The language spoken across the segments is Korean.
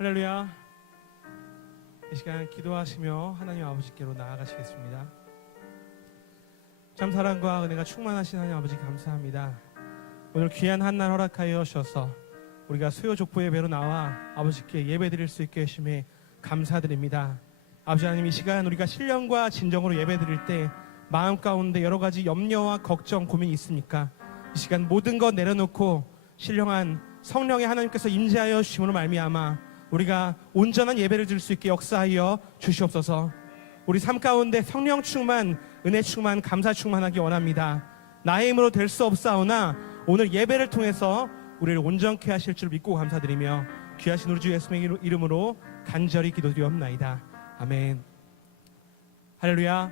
할렐루야. 이 시간 기도하시며 하나님 아버지께로 나아가시겠습니다. 참 사랑과 은혜가 충만하신 하나님 아버지 감사합니다. 오늘 귀한 한 날 허락하여 주셔서 우리가 수요 족보 예배로 나와 아버지께 예배드릴 수 있게 해주심에 감사드립니다. 아버지 하나님, 이 시간 우리가 신령과 진정으로 예배드릴 때 마음 가운데 여러 가지 염려와 걱정, 고민이 있습니까? 이 시간 모든 것 내려놓고 신령한 성령의 하나님께서 임재하여 주심으로 말미암아 우리가 온전한 예배를 드릴 수 있게 역사하여 주시옵소서. 우리 삶 가운데 성령 충만, 은혜 충만, 감사 충만하기 원합니다. 나의 힘으로 될 수 없사오나 오늘 예배를 통해서 우리를 온전케 하실 줄 믿고 감사드리며 귀하신 우리 주 예수님의 이름으로 간절히 기도드리옵나이다. 아멘. 할렐루야.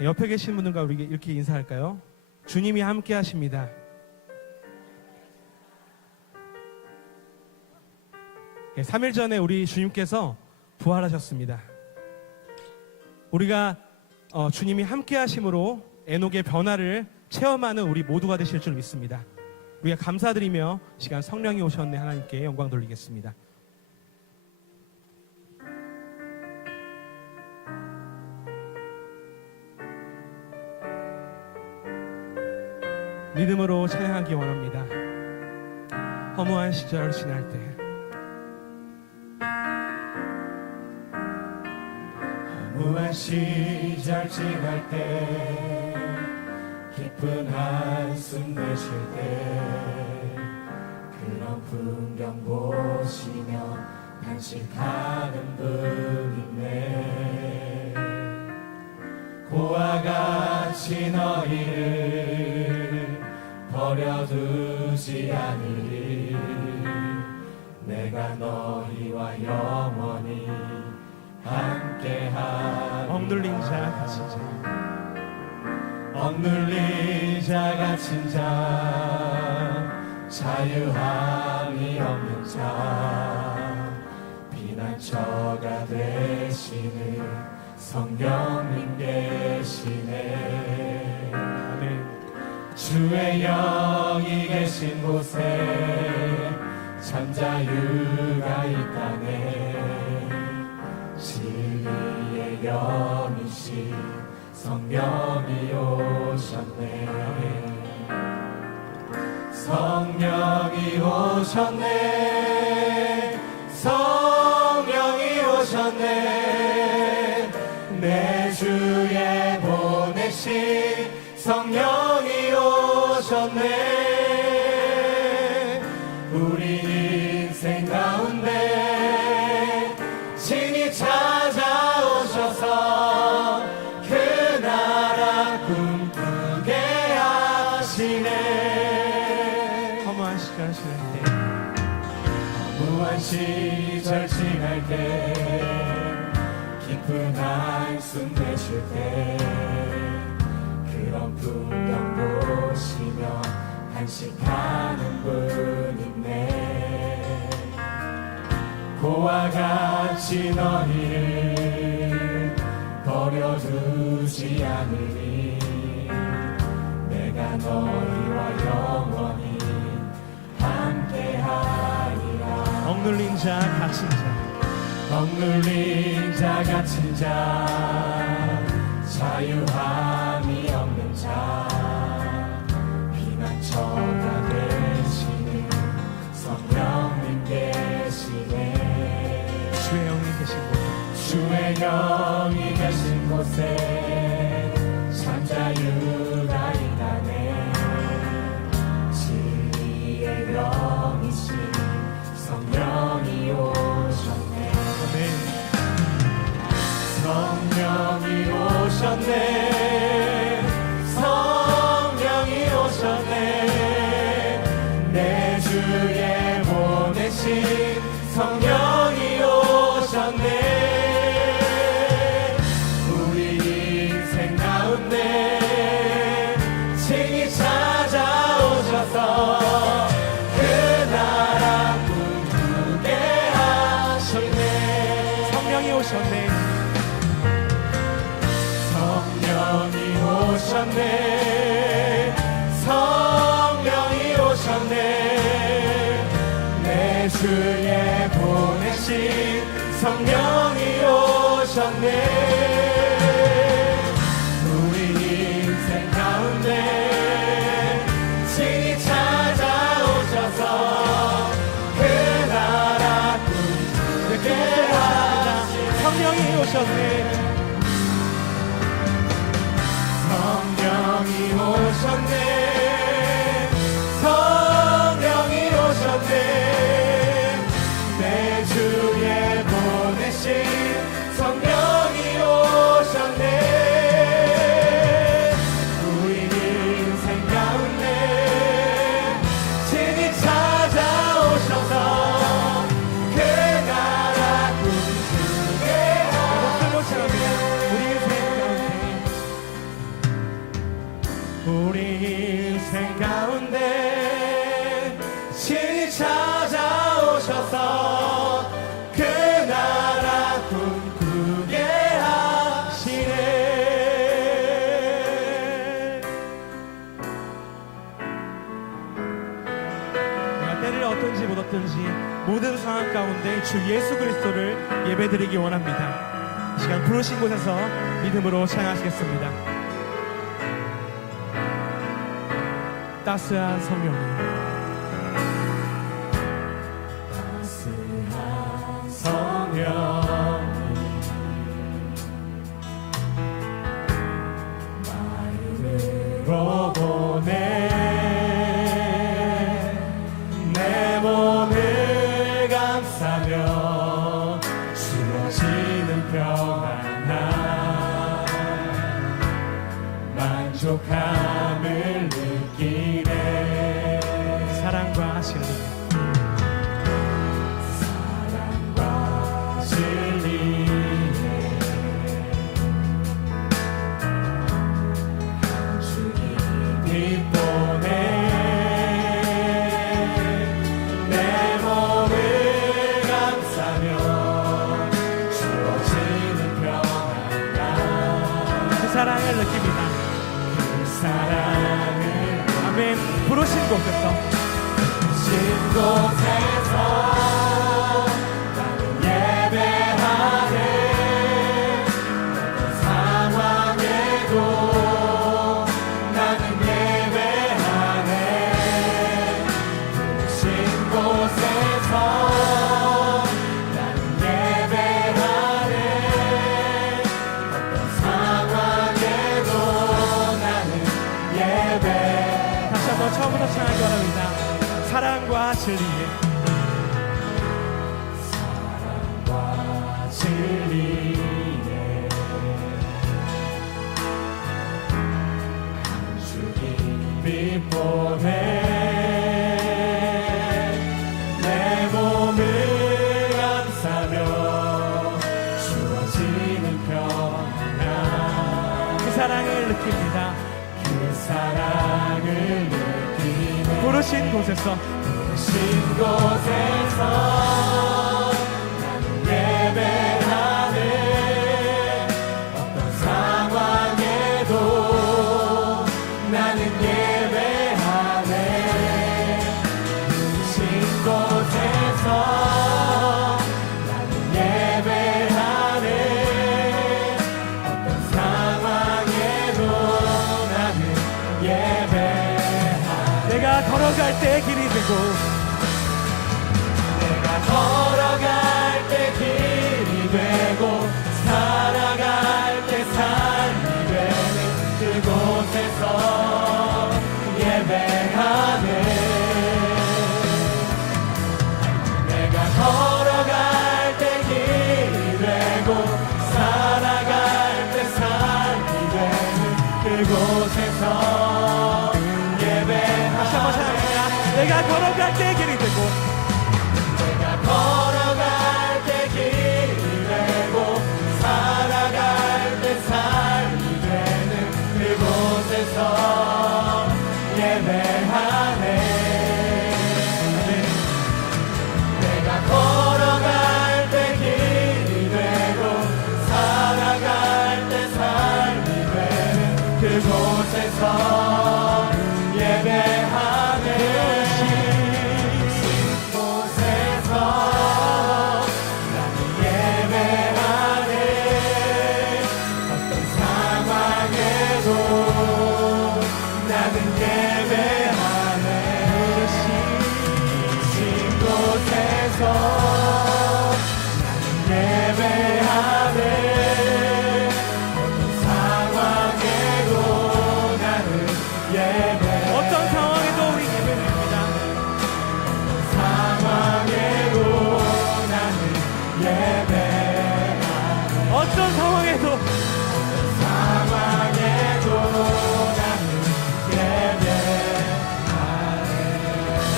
옆에 계신 분들과 우리 이렇게 인사할까요? 주님이 함께 하십니다. 3일 전에 우리 주님께서 부활하셨습니다. 우리가 주님이 함께 하심으로 에녹의 변화를 체험하는 우리 모두가 되실 줄 믿습니다. 우리가 감사드리며 시간 성령이 오셨네 하나님께 영광 돌리겠습니다. 믿음으로 찬양하기 원합니다. 허무한 시절 지날 때, 허무한 시절 지날 때, 깊은 한숨 내쉴 때, 그런 풍경 보시며 단식하는 분 있네. 고와 같이 너희를 버려두지 않으리. 내가 너희와 영원히 함께하리라. 억눌린 자 갇힌 자, 억눌린 자 갇힌 자, 자유함이 없는 자, 피난처가 되시는 성령님 계시네. 아멘. 주의 영이 계신 곳에 참 자유가 있다네. 진리의 영이신 성령이 오셨네. 성령이 오셨네. 성령이 오셨네. 내 주에 보내신 성령이 오셨네. 우리 인생 가운데 친히 찾아오셔서 그 나라 꿈꾸게 하시네. 허무한 시절 지날 때, 허무한 시절 지날 때, 깊은 한숨 내쉴 때, 그런 풍경 보시며 한식하는 분 있네. 고와 같이 너희를 버려두지 않으리. 내가 너희와 영원히 함께하리라. 억눌린 자 갇힌 자, 억눌린 자 갇힌 자, 자유함이 없는 자, 피난처가 되시는 성령님 계시네. 주의 영이 계신 곳, 주의 영이 계신 곳에 참 자유가 있다네. 진리의 영이신 성령이 오셨네. 성령이 오셨네. 성령이 오셨네. 내 주에 보내신 성령이 오셨네. 우리 인생 가운데 친히 찾아오셔서 그 나라 꿈꾸게 하시네. 성령이 오셨네. 성령이 오셨네. 성령이 오셨네. 내 주의 보 성령이 오셨네. 우리 인생 가운데 친히 찾아오셔서 그 나라 꿈꾸게 하시네. 성령이 오셨네. 성령이 오셨네. 성령이 오셨네. 내 주에 보내신 성령이 오셨네. 우리 인생 가운데 친히 찾아오셔서 그 나라 꿈꾸게 하시네. 우리 인생 가운데 친히 찾아오셔서 그 나라 꿈꾸게 하시네. 내가 때를 얻든지 못 얻든지 모든 상황 가운데 주 예수 그리스도를 예배드리기 원합니다. 이 시간 부르신 곳에서 믿음으로 찬양하시겠습니다. 따스한 성령님, 따스한 성령이 마음으로 보내 내 몸을 감싸며 주어지는 평안함 만족함을 느끼네. 사랑과 진리, 사랑과 진리에 주님이 보내 내 몸을 감싸며 주어지는 평안함 그 사랑을 느낍니다. 그 사랑을 아멘. 부르신 곳에서 신 곳에서 나는 예배하네. 어떤 상황에도 나는 예배하네. 신 곳에서 나는 예배하네. 어떤 상황에도 나는 예배. 다시 한번 처음부터 찬양하기 바랍니다. 사랑과 진리에 사랑과 진리에 한 주님이 보내 내 몸을 감싸며 주어지는 평안 그 사랑을 느낍니다. 그 사랑을 느끼네. 부르신 곳에서 신 곳에서 나는 예배하네. 어떤 상황에도 나는 예배하네. 신 곳에서 나는 예배하네. 어떤 상황에도 나는 예배하네. 내가 걸어갈 때 길이 되고 내가 걸어갈 때 길이 되고 살아갈 때 삶이 되는 그곳에서 예배하네. 내가 걸어갈 때 길이 되고 살아갈 때 삶이 되는 그곳에서 다시 한번 찬양합니다. 내가 걸어갈 때 길이 되고 내가 걸어갈 때 길이 되고 살아갈 때 삶이 되는 그곳에서 예배하네. 내가 걸어갈 때 길이 되고 살아갈 때 삶이 되는 그곳에서 예배하네. 어떤 상황에도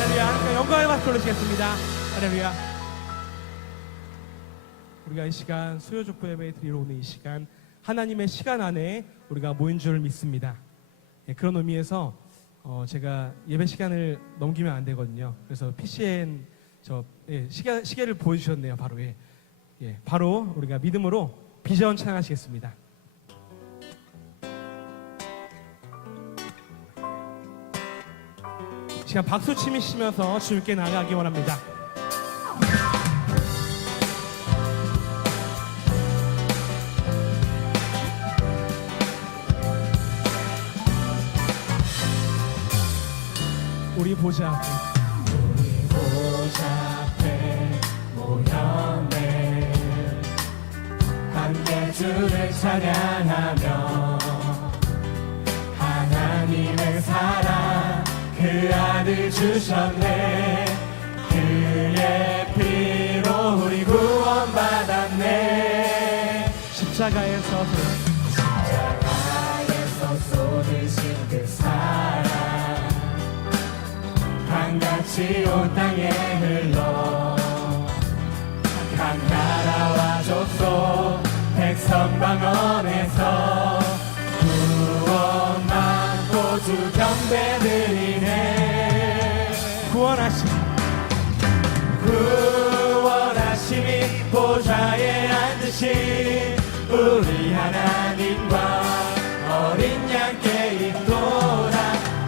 할렐루야. 하나님께 영광의 박수 올리시겠습니다. 할렐루야. 우리가 이 시간 수요족보 예배 드리러 오는 이 시간, 하나님의 시간 안에 우리가 모인 줄 믿습니다. 예, 그런 의미에서 제가 예배 시간을 넘기면 안 되거든요. 그래서 PCN 시계를 보여주셨네요. 바로 바로 우리가 믿음으로 비전 찬양하시겠습니다. 시간 박수 치시면서 주님께 나아가기 원합니다. 우리 보좌 앞에 모였네. 함께 주를 찬양하며 하나님의 사랑 그 아들 주셨네. 그의 피로 우리 구원받았네. 십자가에서 쏟으신 그 사랑 강같이 온 땅에 흘러 각 나라와 족속 백성 방언에서 구원받고 주 경배드리네. 구원하심이 보좌에 앉으신 우리 하나님과 어린 양께 있도다.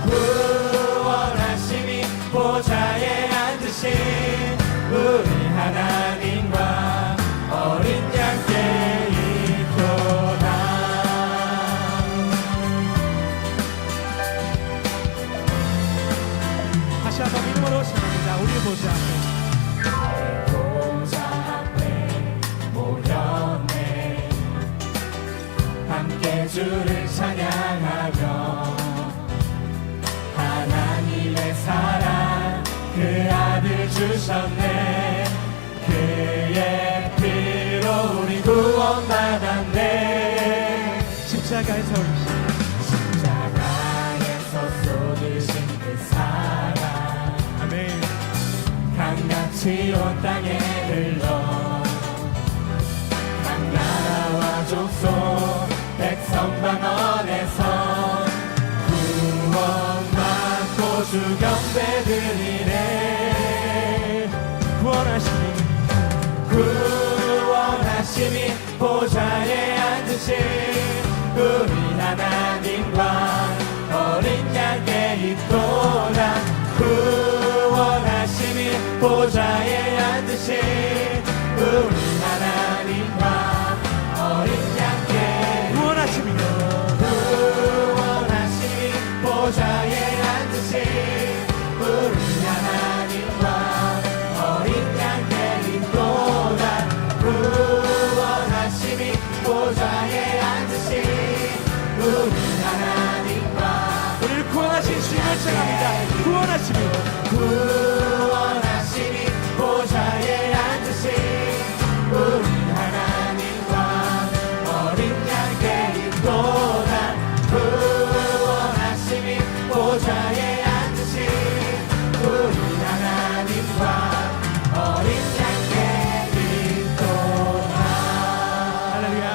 구원하심이 보좌에 앉으신 우리 하나님과 어린 양께 있도다. 다시 한번 믿음으로 시작합니다. 우리 보좌 앞에 모였네. 함께 주를 찬양하며 하나님의 사랑 그 아들 주셨네. 그의 피로 우리 구원받았네. 십자가에서 쏟으신 그 사랑 아멘. 강같이 온 땅에 흘러 각 나라와 족속 백성 방언에서 구원받고 주 경배드리네. 구원하심이 보좌에 앉으신 우리 하나님과 어린 양께 있도다. 구원하심이 보좌에 앉으신 우리 하나님과 어린 양께 구원하심이 보좌에 앉으신 우리 하나님과 어린 양께 있도다. 구원하심이 보좌에 앉으신 우리 하나님과 우리를 구원하신 주님을 찬양합니다. 구원하심이 보좌에 앉으신 우리 하나님과 어린 양께 있도다. 구원하심이 보좌에 앉으신 우리 하나님과 어린 양께 있도다. 할렐루야.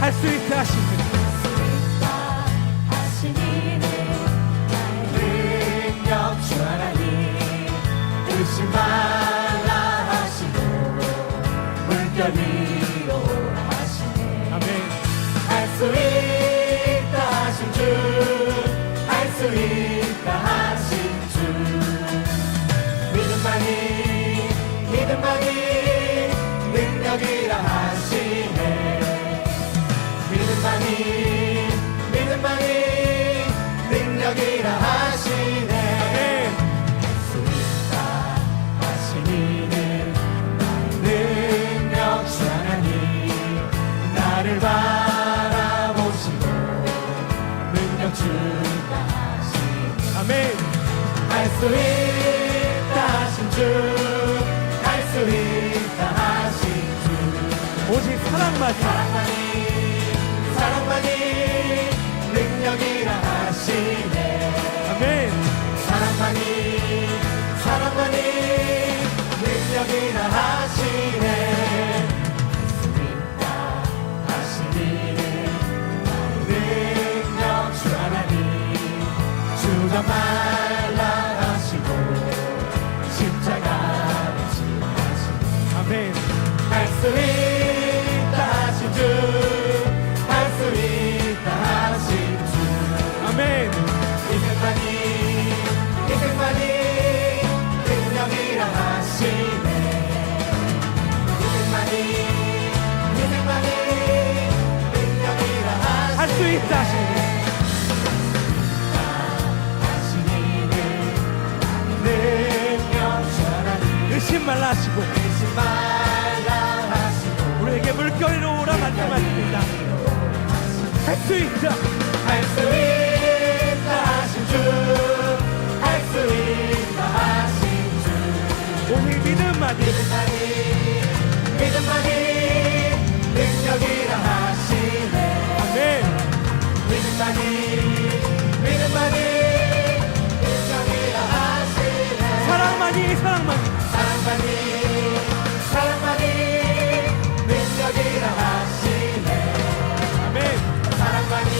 할 수 있다 하십니다. 능력 주 하나님 의심 말라 하시고 물결 위로 하시네. 아멘. 할 수 있다 하신 주, 할 수 있다 하신 주. 믿음만이 능력이라 하시네. 믿음만이 능력이라 하시네. 할 수 있다 하시니는 능력 주 하나님 나를 바라보시고 능력 주다 하시네. 아멘. 할 갈 수 있다 하신 주 갈 수 있다 하신 주 오직 사랑만이 사랑만이 능력이라 하시네 아멘. 사랑만이 능력이라 하시네 있다 하시니 능력 주 하나님 주저 말라 하시고 십자가를 지하시니 아멘. 할 수 있다 하신 주할 수 있다 하신 주 아멘. 이생만이 능력이라 하시네 이생만이 능력이라 할 수 있다 하시니 하시니 능력 주 하나님 의심 말라 하시고 의심 말라 하시고 우리에게 물결이로 오라 말씀하십니다. 할 수 있다. 할 수 있다 하신 주할 수 있다 하신 주 오직 믿음만이 믿음만이 능력이라 하시네 아멘. 믿음만이 능력이라 하시네 사랑만이 사랑만이 능력이라 하시네 아멘. 사랑만이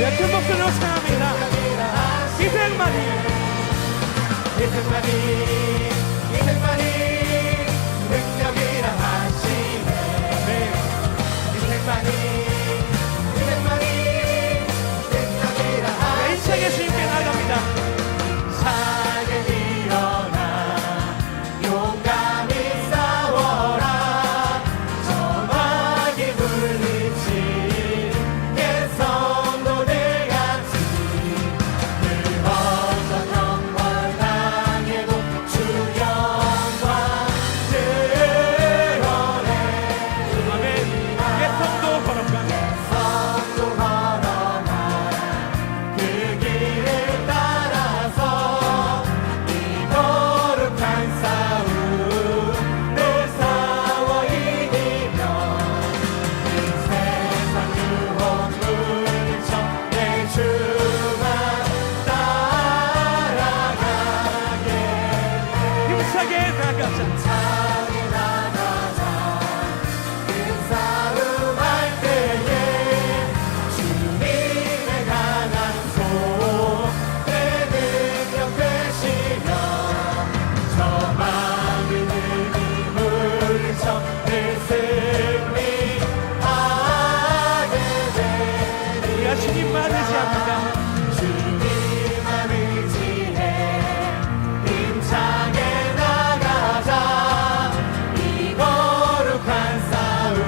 내 큰 목소리로 찬양합니다. 능력이라 하시네 이생만이 이생만이 능력이라 하시네 아멘. 이생만이 능력이라 내 하시네 인생의 주님께 나아갑니다. 차게 일어나 용감히 싸워라 저마귀 물리친 예성도들 같이 늘 어떤 형벌 당해도 주 영광 드러내 아멘. 예성도 걸어가 성도 걸어가 그 길을 따라서 이 거룩한 싸움 늘 싸워 이기며 이 세상 유혹 물리쳐 내 주만 따라가게 힘차게 나가자. 차게 나가자 그 싸움할 때에 주님의 강한 손에 능력 되시며 저 마음을 물리쳐 늘 승리하게 되리 우리가 주님만 의지합니다. 주님만 의지해 힘차게 나가자 이 거룩한 싸움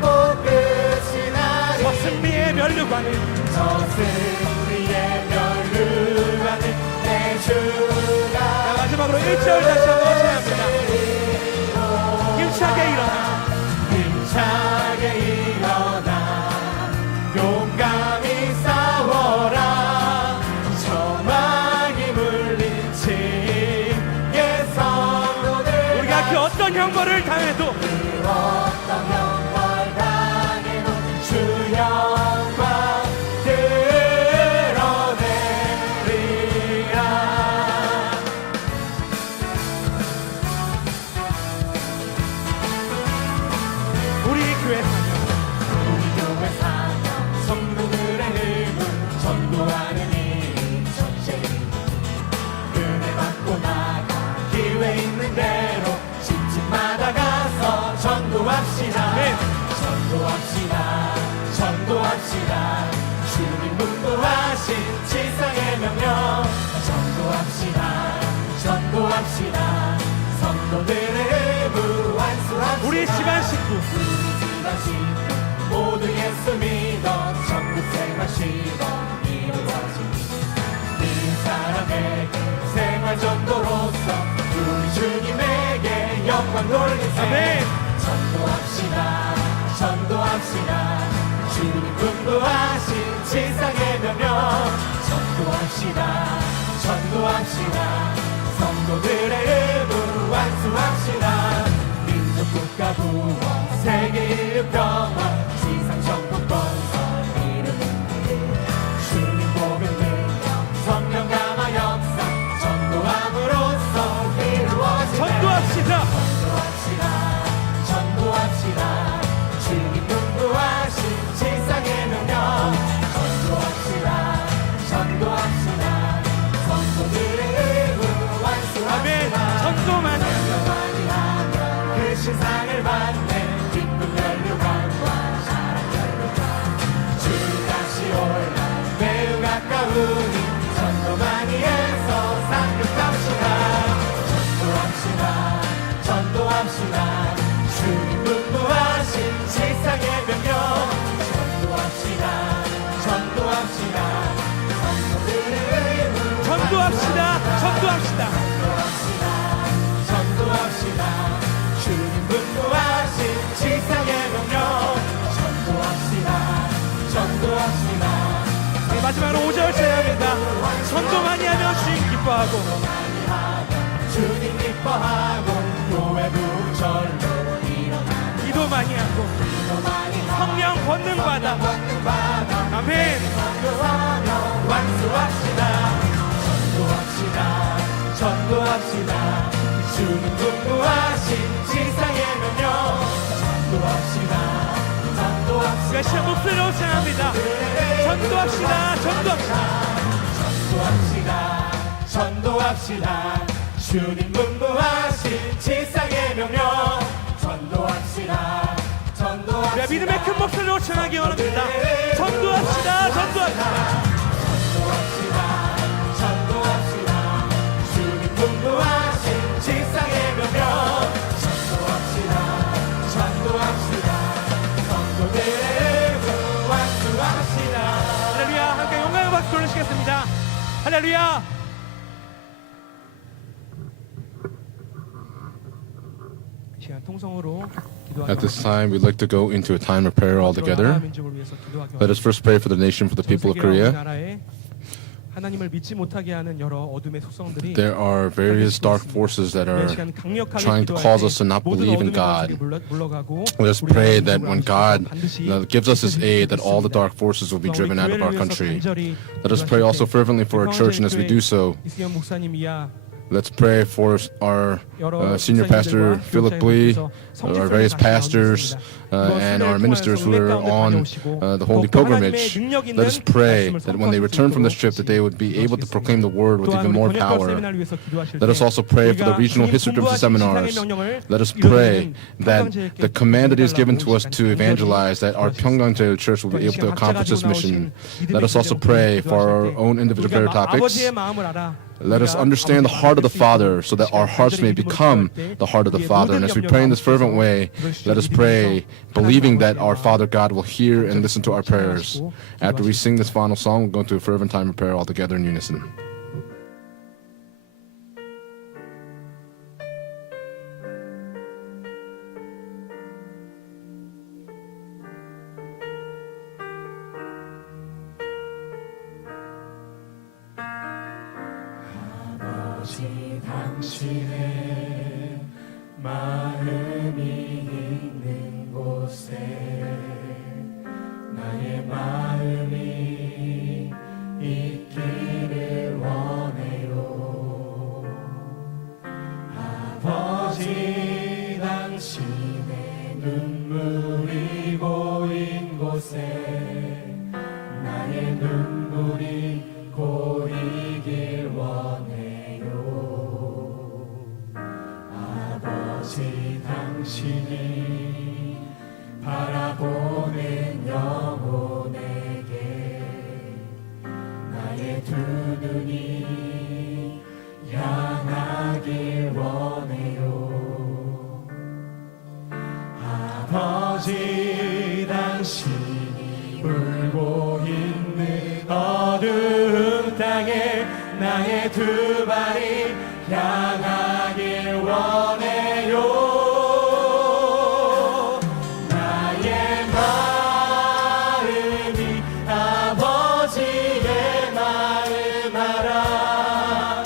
꼭 끝이 나리 저 승리의 면류관을 저 승리의 면류관을 내 주가 자, 마지막으로 1절 다시 한번 찬양합니다. 힘차게 일어나 힘차게 일어나 용감히 싸워라 저마귀 물리친 예성도들 우리가 그 어떤 형벌을 당해도 어떤 형벌 당해도 주 영광 드러내리라 우리 교회 사명 우리 교회 사명 성도들의 힘을 전도하는 일 전체 은혜 받고 나가 기회 있는 대로 집집마다 가서 전도합시다 네. 전도합시다 주님 문도하신 지상의 명령 전도합시다 성도들의 의무 완수합시다 우리 집안 식구 모두 예수 믿어 천국 생활 시범 이루어지니 이 사람에게 생활 전도로서 우리 주님에게 영광 돌리세 아멘. 전도합시다 주님 분부하신 지상의 명령 전도합시다 전도합시다. 성도들의 의무 완수합시다. 민족 국가 구원 세계 인류 평화 지상 천국 건설 이루는 길. 주님 복음 능력 성령 감화 역사 전도함으로써 이루어지네. 전도합시다. 전도합시다. 주님 분부하신 지상의 명령. 전도합시다. 성도들의 의무 아멘. 완수합시다. 전도만 그 신상을 받네. 기쁨 연류관과 사랑 연류관. 주님 다시 올라 매우 가까우니 전도만이 해서 상륙합시다. 전도합시다. 주님 분부하신 지상의 명령. 전도합시다. 성도들의 의무 전도합시다. 전도합시다. 주님 분부하신 지상의 명령. 전도합시다. 네, 마지막으로 5절 찬양합니다. 전도 많이 하면 주님 기뻐하고 주님 기뻐하고 교회 부절로 일어나 기도 많이 하고 성령 권능 받아. 아멘. 완수합시다. 전도합시다. 주님 분부하신 지상의 명령. 전도합시다. 다시 한 목소리로 찬양합니다. 전도합시다. 주님 분부하신 지상의 명령. 전도합시다. 네, 믿음의 큰 목소리로 찬양하기 원합니다. 전도합시다. 전도합시다. 주님 분부하신 지상의 명령. 전도합시다. 성도들의 의무 완수합시다. 할렐루야. 함께 영광의 박수 올리시겠습니다. 할렐루야. 시간 통성으로 At this time, we'd like to go into a time of prayer all together. Let us first pray for the nation, for the people of Korea. 하나님을 믿지 못하게 하는 여러 어둠의 속성들이 There are various dark forces that are trying to cause us to not believe in God. Let us pray that when God gives us His aid, that all the dark forces will be driven out of our country. Let us pray also fervently for our church, and as we do so, let's pray for our senior pastor, Philip Lee, our various pastors, and our ministers who are on the holy pilgrimage. Let us pray that when they return from this trip, that they would be able to proclaim the word with even more power. Let us also pray for the regional history seminars. Let us pray that the command that is given to us to evangelize, that our Pyeonggang Church will be able to accomplish this mission. Let us also pray for our own individual prayer topics. Let us understand the heart of the Father so that our hearts may become the heart of the Father. And as we pray in this fervent way, let us pray believing that our Father God will hear and listen to our prayers. After we sing this final song, we'll go into a fervent time of prayer all together in unison. 당신의 마음이 있는 곳에 나의 마음이 있기를 원해요. 아버지 당신의 눈물이 고인 곳에 나의 눈물이 고이길 원해요. 아버지 당신이 바라보는 영혼에게 나의 두 눈이 향하길 원해요. 아버지 당신이 울고 있는 어두운 땅에 나의 두 발이 향하길 원해요. 나의 마음이 아버지의 마음 알아.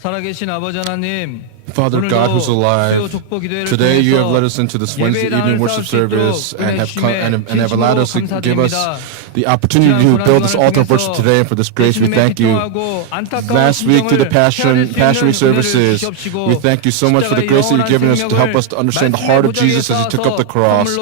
살아계신 아버지 하나님, Father God who's alive, today you have led us into this Wednesday evening worship service and have allowed us to give us the opportunity to build this altar of worship today, and for this grace we thank you. Last week through the Passion Week services, we thank you so much for the grace that you've given us to help us to understand the heart of Jesus as he took up the cross.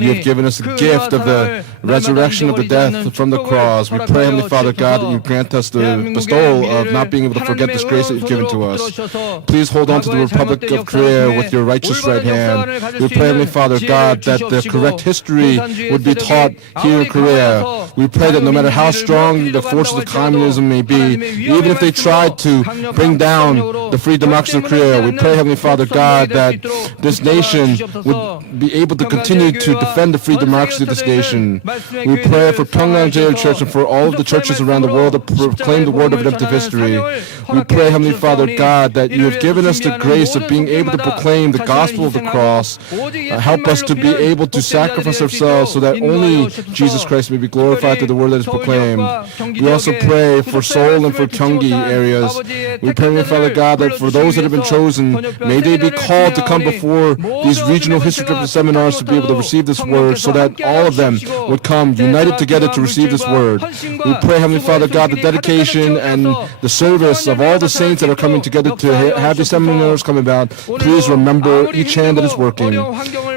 You have given us the gift of the resurrection of the death from the cross. We pray, Heavenly Father God, that you grant us the bestowal of not being able to forget this grace that you've given to us. Please hold on to the Republic of Korea with your righteous right hand. We pray, Heavenly Father God, that the correct history would be taught here in Korea. We pray that no matter how strong the forces of communism may be, even if they tried to bring down the free democracy of Korea, we pray, Heavenly Father God, that this nation would be able to continue to defend the free democracy of this nation. We pray for Pyongyang Jail Church and for all of the churches around the world that proclaim the word of redemptive history. We pray, Heavenly Father God, that you have given us the grace of being able to proclaim the gospel of the cross. Help us to be able to sacrifice ourselves so that only Jesus Christ may be glorified through the word that is proclaimed. We also pray for Seoul and for Gyeonggi areas. We pray, Heavenly Father God, that for those that have been chosen, may they be called to come before these regional history driven seminars to be able to receive this word, so that all of them would come united together to receive this word. We pray, Heavenly Father God, the dedication and the service of all the saints that are coming together to have these seminars come about. Please remember each hand that is working.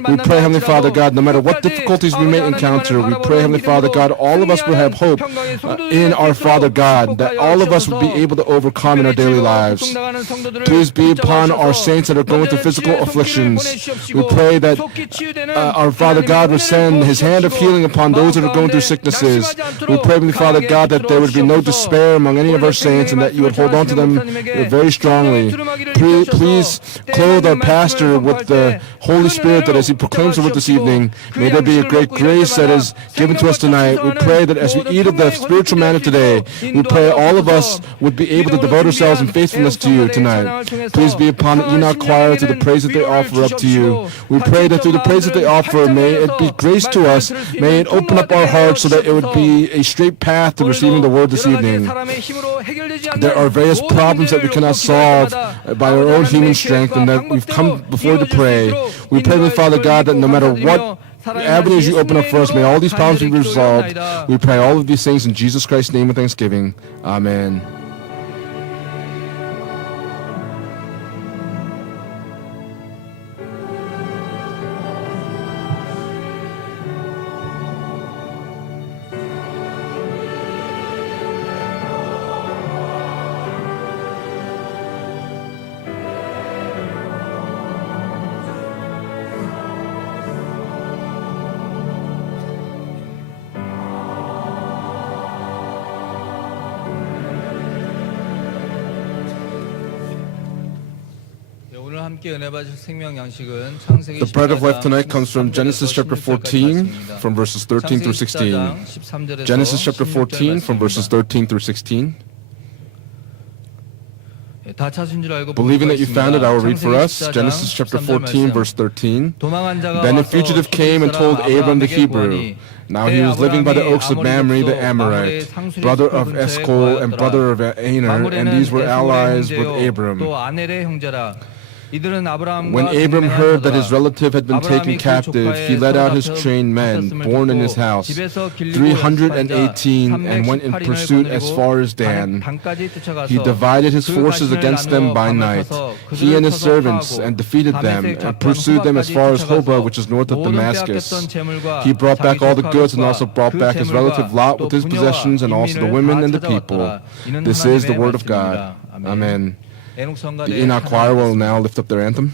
We pray, Heavenly Father God, no matter what difficulties we may encounter, we pray, Heavenly Father God, all of us will have hope in our Father God, that all of us will be able to overcome in our daily lives. Please be upon our saints that are going through physical afflictions. We pray that our Father God will send his hand of healing upon those that are going through sicknesses. We pray, Heavenly Father God, that there would be no despair among any of our saints and that you would hold on to them very strongly. Please clothe our pastor with the Holy Spirit, that as he proclaims the word this evening, may there be a great grace that is given to us tonight. We pray that as we eat of the spiritual manna today, we pray all of us would be able to devote ourselves in faithfulness to you tonight. Please be upon the Enoch choir through the praise that they offer up to you. We pray that through the praise that they offer, may it be grace to us. May it open up our hearts so that it would be a straight path to receiving the word this evening. There are various problems that we cannot solve by our own human strength, and that we've come before to pray. We pray, Heavenly Father God, that no matter what avenues you open up for us, may all these problems be resolved. We pray all of these things in Jesus Christ's name with thanksgiving. Amen. The bread of life tonight comes from Genesis chapter 14, from verses 13 through 16. Genesis chapter 14, from verses 13 through 16. Believing that you found it, I will read for us. Genesis chapter 14, verse 13. Then a fugitive came and told Abram the Hebrew. Now he was living by the oaks of Mamre the Amorite, brother of Eshcol and brother of Aner, and these were allies with Abram. When Abram heard that his relative had been taken captive, he led out his trained men, born in his house, 318, and went in pursuit as far as Dan. He divided his forces against them by night, he and his servants, and defeated them, and pursued them as far as Hobah, which is north of Damascus. He brought back all the goods, and also brought back his relative Lot with his possessions, and also the women and the people. This is the word of God. Amen. The Enoch choir will now lift up their anthem.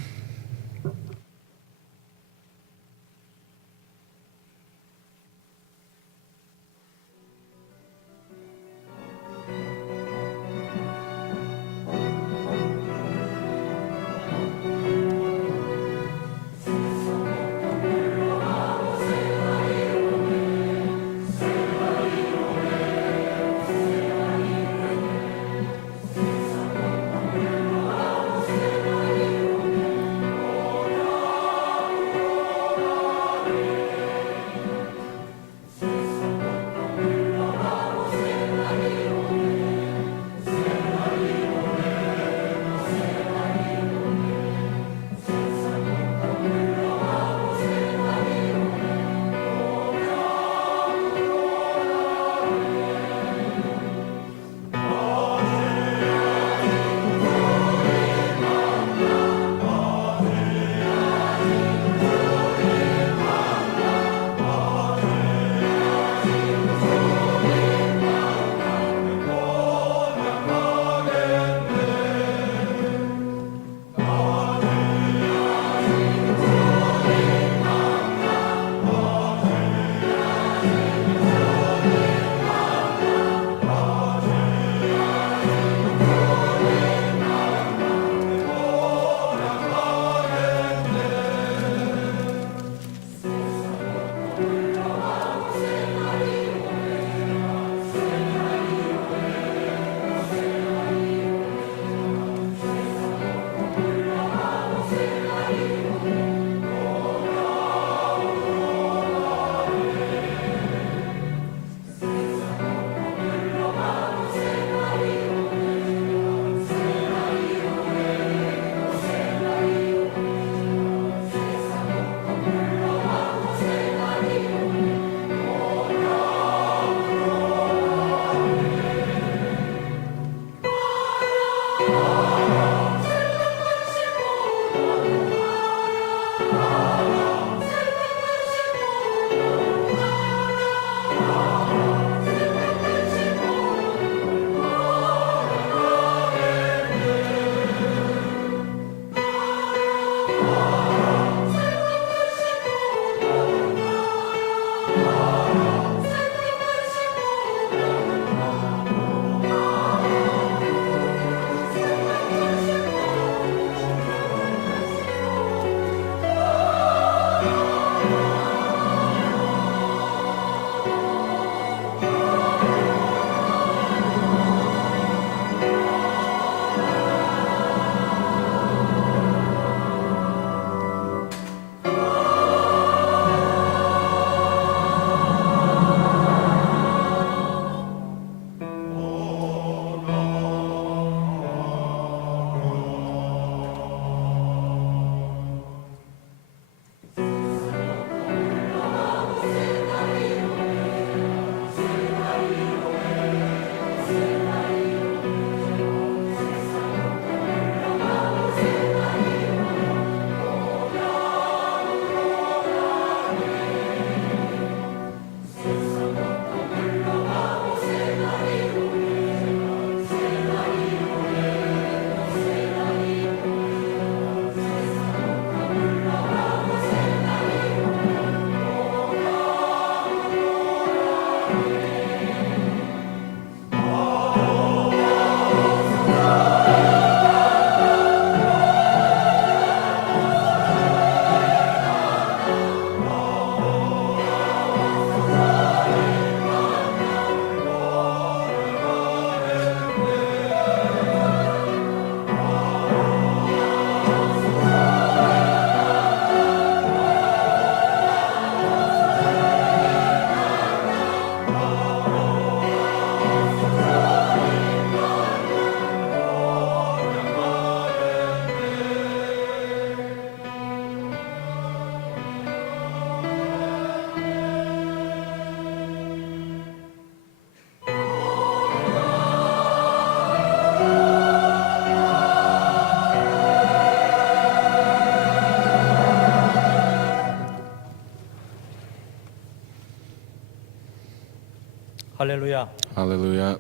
할렐루야. Hallelujah.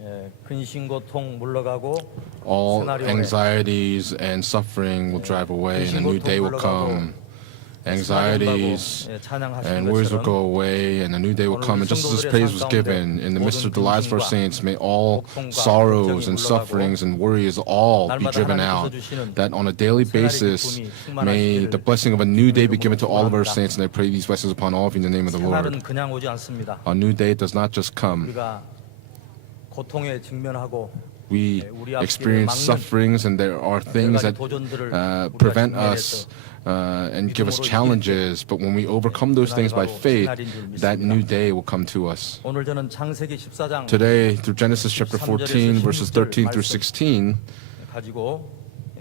예, 근심 고통 물러가고 All Scenario. anxieties and suffering will drive away, and a new day will come. Anxieties 예, 찬양하신 and worries will 것처럼 go away, and a new day will come. And just as His praise was given in the midst of the lives of our saints, may all sorrows and sufferings and worries all be driven out. That on a daily basis, may the blessing of a new day be given to all of our saints. And I pray these blessings upon all of you in the name of the Lord. 새날은 그냥 오지 않습니다. A new day does not just come. 우리가 고통에 직면하고 We experience sufferings, and there are things that prevent us and give us challenges. But when we overcome those things by faith, that new day will come to us. 오늘 저는 창세기 14장 Today, through Genesis chapter 14, verses 13 through 16, 가지고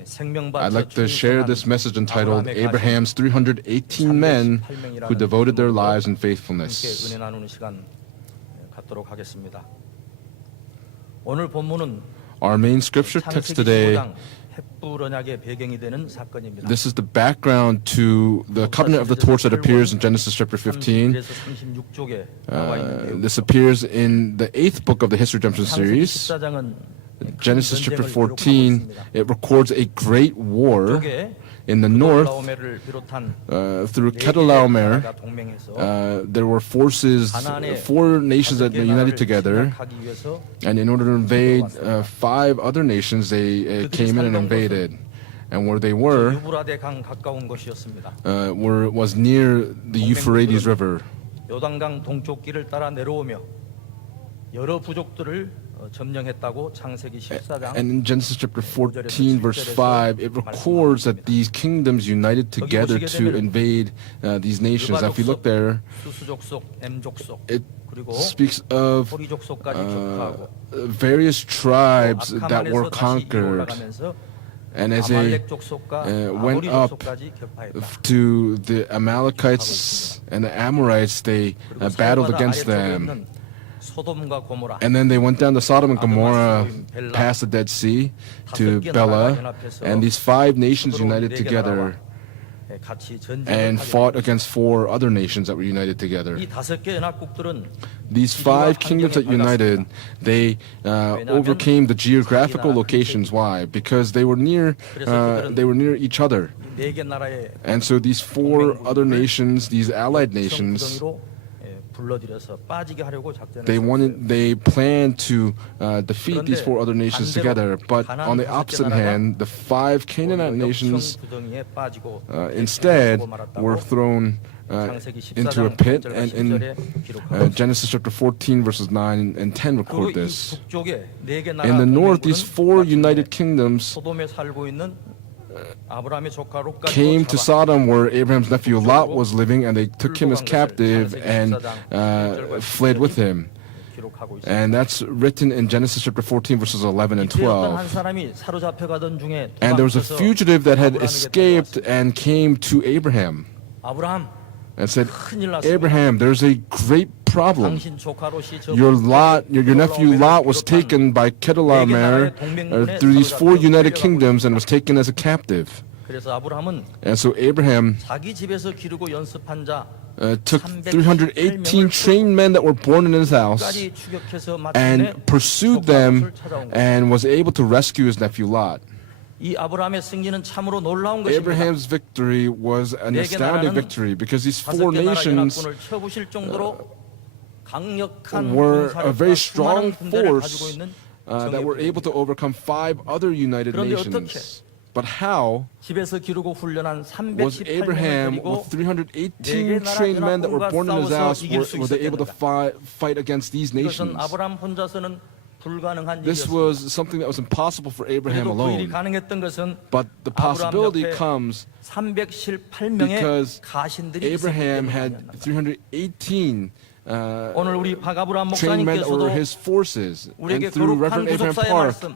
생명받 I'd like to share this message entitled Abraham's 318 Men Who Devoted Their Lives in 함께 Faithfulness. 은혜 나누는 시간 갖도록 하겠습니다. 오늘 본문은 Our main scripture text 창세기 today, 15장 햇불 언약의 배경이 되는 사건입니다. this is the background to the covenant of the torch that appears in Genesis chapter 15. 36쪽에 나와 있는 This appears in the 8th book of the History Redemption 창세기 series. 14장은 Genesis chapter 14, it records a great war in the north 라오메를 비롯한 through Kedorlaomer. 나라가 동맹해서 There were forces, 4 nations that were united together, 하기 위해서 and in order to invade 5 other nations, they came in and invaded. And where they were 유브라데 강 가까운 곳이었습니다. was near the Euphrates River. 요단강 동쪽 길을 따라 내려오며 여러 부족들을 점령했다고 창세기 14장 And in Genesis chapter 14, verse 5, it records that these kingdoms united together to invade these nations. Now, if you look there, 수수족속, 엠족속 it 그리고 speaks of 호리족속까지 격파하고 various tribes that were 아캄만에서 다시 conquered. 올라가면서 And as they 아말렉 족속과 went 아모리 up 족속까지 격파했다. to the Amalekites and the Amorites, they battled against them. 소돔과 고모라 And then they went down to Sodom and Gomorrah, past the Dead Sea, to Bela, and these 5 nations united together 같이 전쟁을 and 하게 fought against 4 other nations that were united together. 이 5개 연합국들은 These 5 kingdoms that united, they overcame the geographical locations. Why? Because they were near each other. 4개 나라의 And so these 4 other nations, these allied nations, 구덩이로 불러들여서 빠지게 하려고 작전을 they planned to defeat these 4 other nations together. But on the opposite hand, the 5 Canaanite nations 구덩이에 빠지고 instead were thrown into a pit. And in Genesis chapter 14, verses 9 and 10 record this. In the north, these 4 united kingdoms 소돔에 살고 있는 아브라함의 조카 롯까지 came to Sodom, where Abraham's nephew Lot was living, and they took him as captive and fled with him. 기록하고 있습니다. And that's written in Genesis chapter 14, verses 11 and 이때 어떤 한 12. 사람이 사로잡혀가던 중에 And there was a 도망쳐서 fugitive that had 아브라함에게 escaped 달려왔습니다. and came to Abraham 아브라함 and said, 큰일 났습니다. Abraham, there's a great problem. 당신 조카 롯이 저 Your nephew Lot was taken by Kedorlaomer through these 4 united kingdoms and was taken as a captive. 그래서 아브라함은 And so Abraham 자기 집에서 기르고 연습한 자 took 318 trained men that were born in his house 까지 추격해서 마침내 and pursued them and was able to rescue his nephew Lot. 이 아브라함의 승리는 참으로 놀라운 것입니다. Abraham's victory was an astounding victory because these 4 다섯 개 나라 nations 연합군을 쳐부실 정도로 강력한 were a very 군사력과 strong 수많은 군대를 가지고 force 있는 that were able to overcome 5 other united 그런데 nations. But how 집에서 기르고 훈련한 was 318명을 Abraham, 데리고 with 318 trained men that were born in his house, were they able to fight against these nations? 이것은 아브라함 혼자서는 불가능한 This 일이었습니다. was something that was impossible for Abraham 그래도 그 일이 alone. 가능했던 것은 But the possibility 옆에 comes 318명의 because 가신들이 Abraham 있었기 had 때문입니다. 318 오늘 우리 박아브라함 trained men that 목사님께서도 were his forces. 우리에게 And through 거룩한 Reverend Abraham 구속사의 Park, 말씀,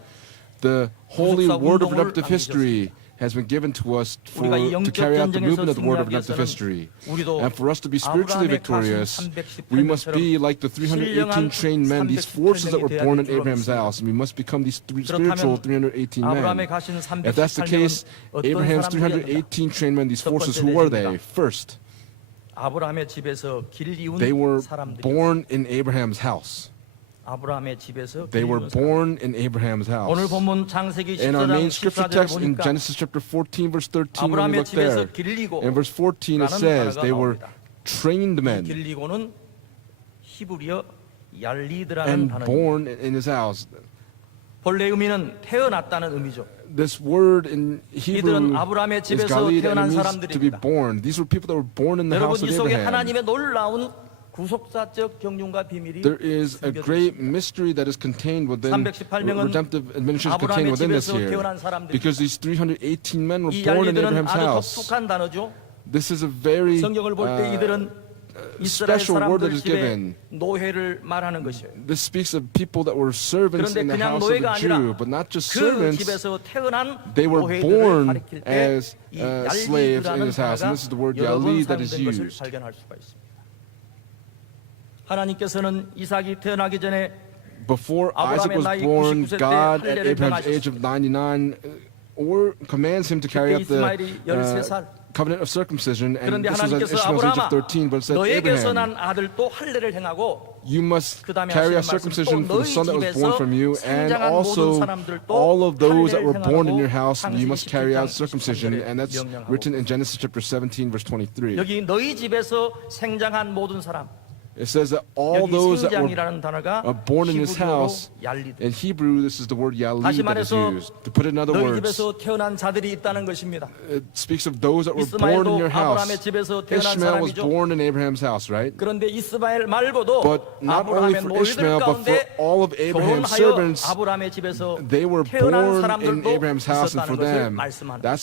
the holy 구속사 word of 운동을 redemptive history has been given to us 우리가 이 to 영적 carry out the 전쟁에서 movement of the word of 승리하기 redemptive 위해서는 history. 우리도 And for us to be spiritually 아브라함의 victorious, 가신 we must 318 be like the 318 trained men, these forces that were born in Abraham's house, and we must become these spiritual 318 아브라함의 men. 가신 If that's the case, 318명은 어떤 Abraham's 사람들이었는가? 318 trained men, these 첫 forces, 번째 who were 내십니다. they? First, 아브라함의 집에서 길 이은 they were 사람들이 born in Abraham's house. 아브라함의 집에서 They were 길리고 살았다. born in Abraham's 오늘 house. 본문 창세기 In our 14장 main scripture 14절에 text in 보니까 Genesis chapter 14 verse 13, when we 아브라함의 look 집에서 there, 길리고 in verse 14 it 라는 says 단어가 they were 나옵니다. trained 이 men 길리고는 히브리어 얄리드라는 and 단어입니다. born in his house. 본래 의미는 태어났다는 의미죠. This word in Hebrew 이들은 아브라함의 is 집에서 Galid and 태어난 it means to be 사람들입니다. born. These were people that were born in the 여러분 house 이 of 속에 Abraham. 하나님의 놀라운 구속사적 경륜과 비밀이 There is a 숨겨져 great 있습니다. mystery that is contained within 318명은 redemptive administration contained 아브라함의 within this 집에서 here. 태어난 사람들입니다. Because these 318 men were 이 born in 얄리들은 Abraham's 아주 house. 독특한 단어죠. This is a very 성경을 볼 때 이들은 이스라엘 special word that 사람들 is 집에 given. 노예를 말하는 것이에요. This speaks of people that were servants 그런데 in the 그냥 house of 노예가 a Jew, 아니라 but not just 그 servants. 집에서 태어난 They were 노예들을 born 가리킬 때 as 이 slaves in 얄리드라는 his house, and 단어가 this is the word 여러 번 yalid that is 사용된 것을 used. 발견할 수가 있습니다. 하나님께서는 이삭이 태어나기 전에 Before Isaac 아브라함의 was 나이 born, 99세 때 God at 할례를 Abraham's age of 99 or commands him to carry out the 이스마엘이 13살. covenant of circumcision, and 그런데 this was at 하나님께서 Ishmael's age of 아브라함아 13, but it said, 너에게서 Abraham, 난 아들도 할례를 행하고 you must 그다음에 carry out 하시는 말씀, circumcision 또 for the 너희 son that was born 집에서 from you, and 성장한 모든 also 사람들도 all of those that were 할례를 born in your 행하라고 house, you must 창세기 carry out 17장 circumcision, 23절에 and that's 명령하고 written in Genesis chapter 17, verse 23. 여기 너희 집에서 생장한 모든 사람 It says that all 여기 those that were 생장이라는 단어가 born in his 히브리어로 house, 얄리드. in Hebrew, this is the word yalid 다시 that is 말해서 used. To put it in other 너희 words, 집에서 태어난 자들이 있다는 것입니다. it speaks of those that were born in 이스마엘도 your house. 아브라함의 집에서 태어난 Ishmael was 사람이죠. born in Abraham's house, right? 그런데 이스마엘 말고도 But not only 아브라함의 for 노예들 Ishmael, but for 가운데 all of Abraham's 결혼하여 servants, 아브라함의 집에서 they were 태어난 born in 사람들도 Abraham's house, and for 있었다는 것을 them, 말씀하는 거예요.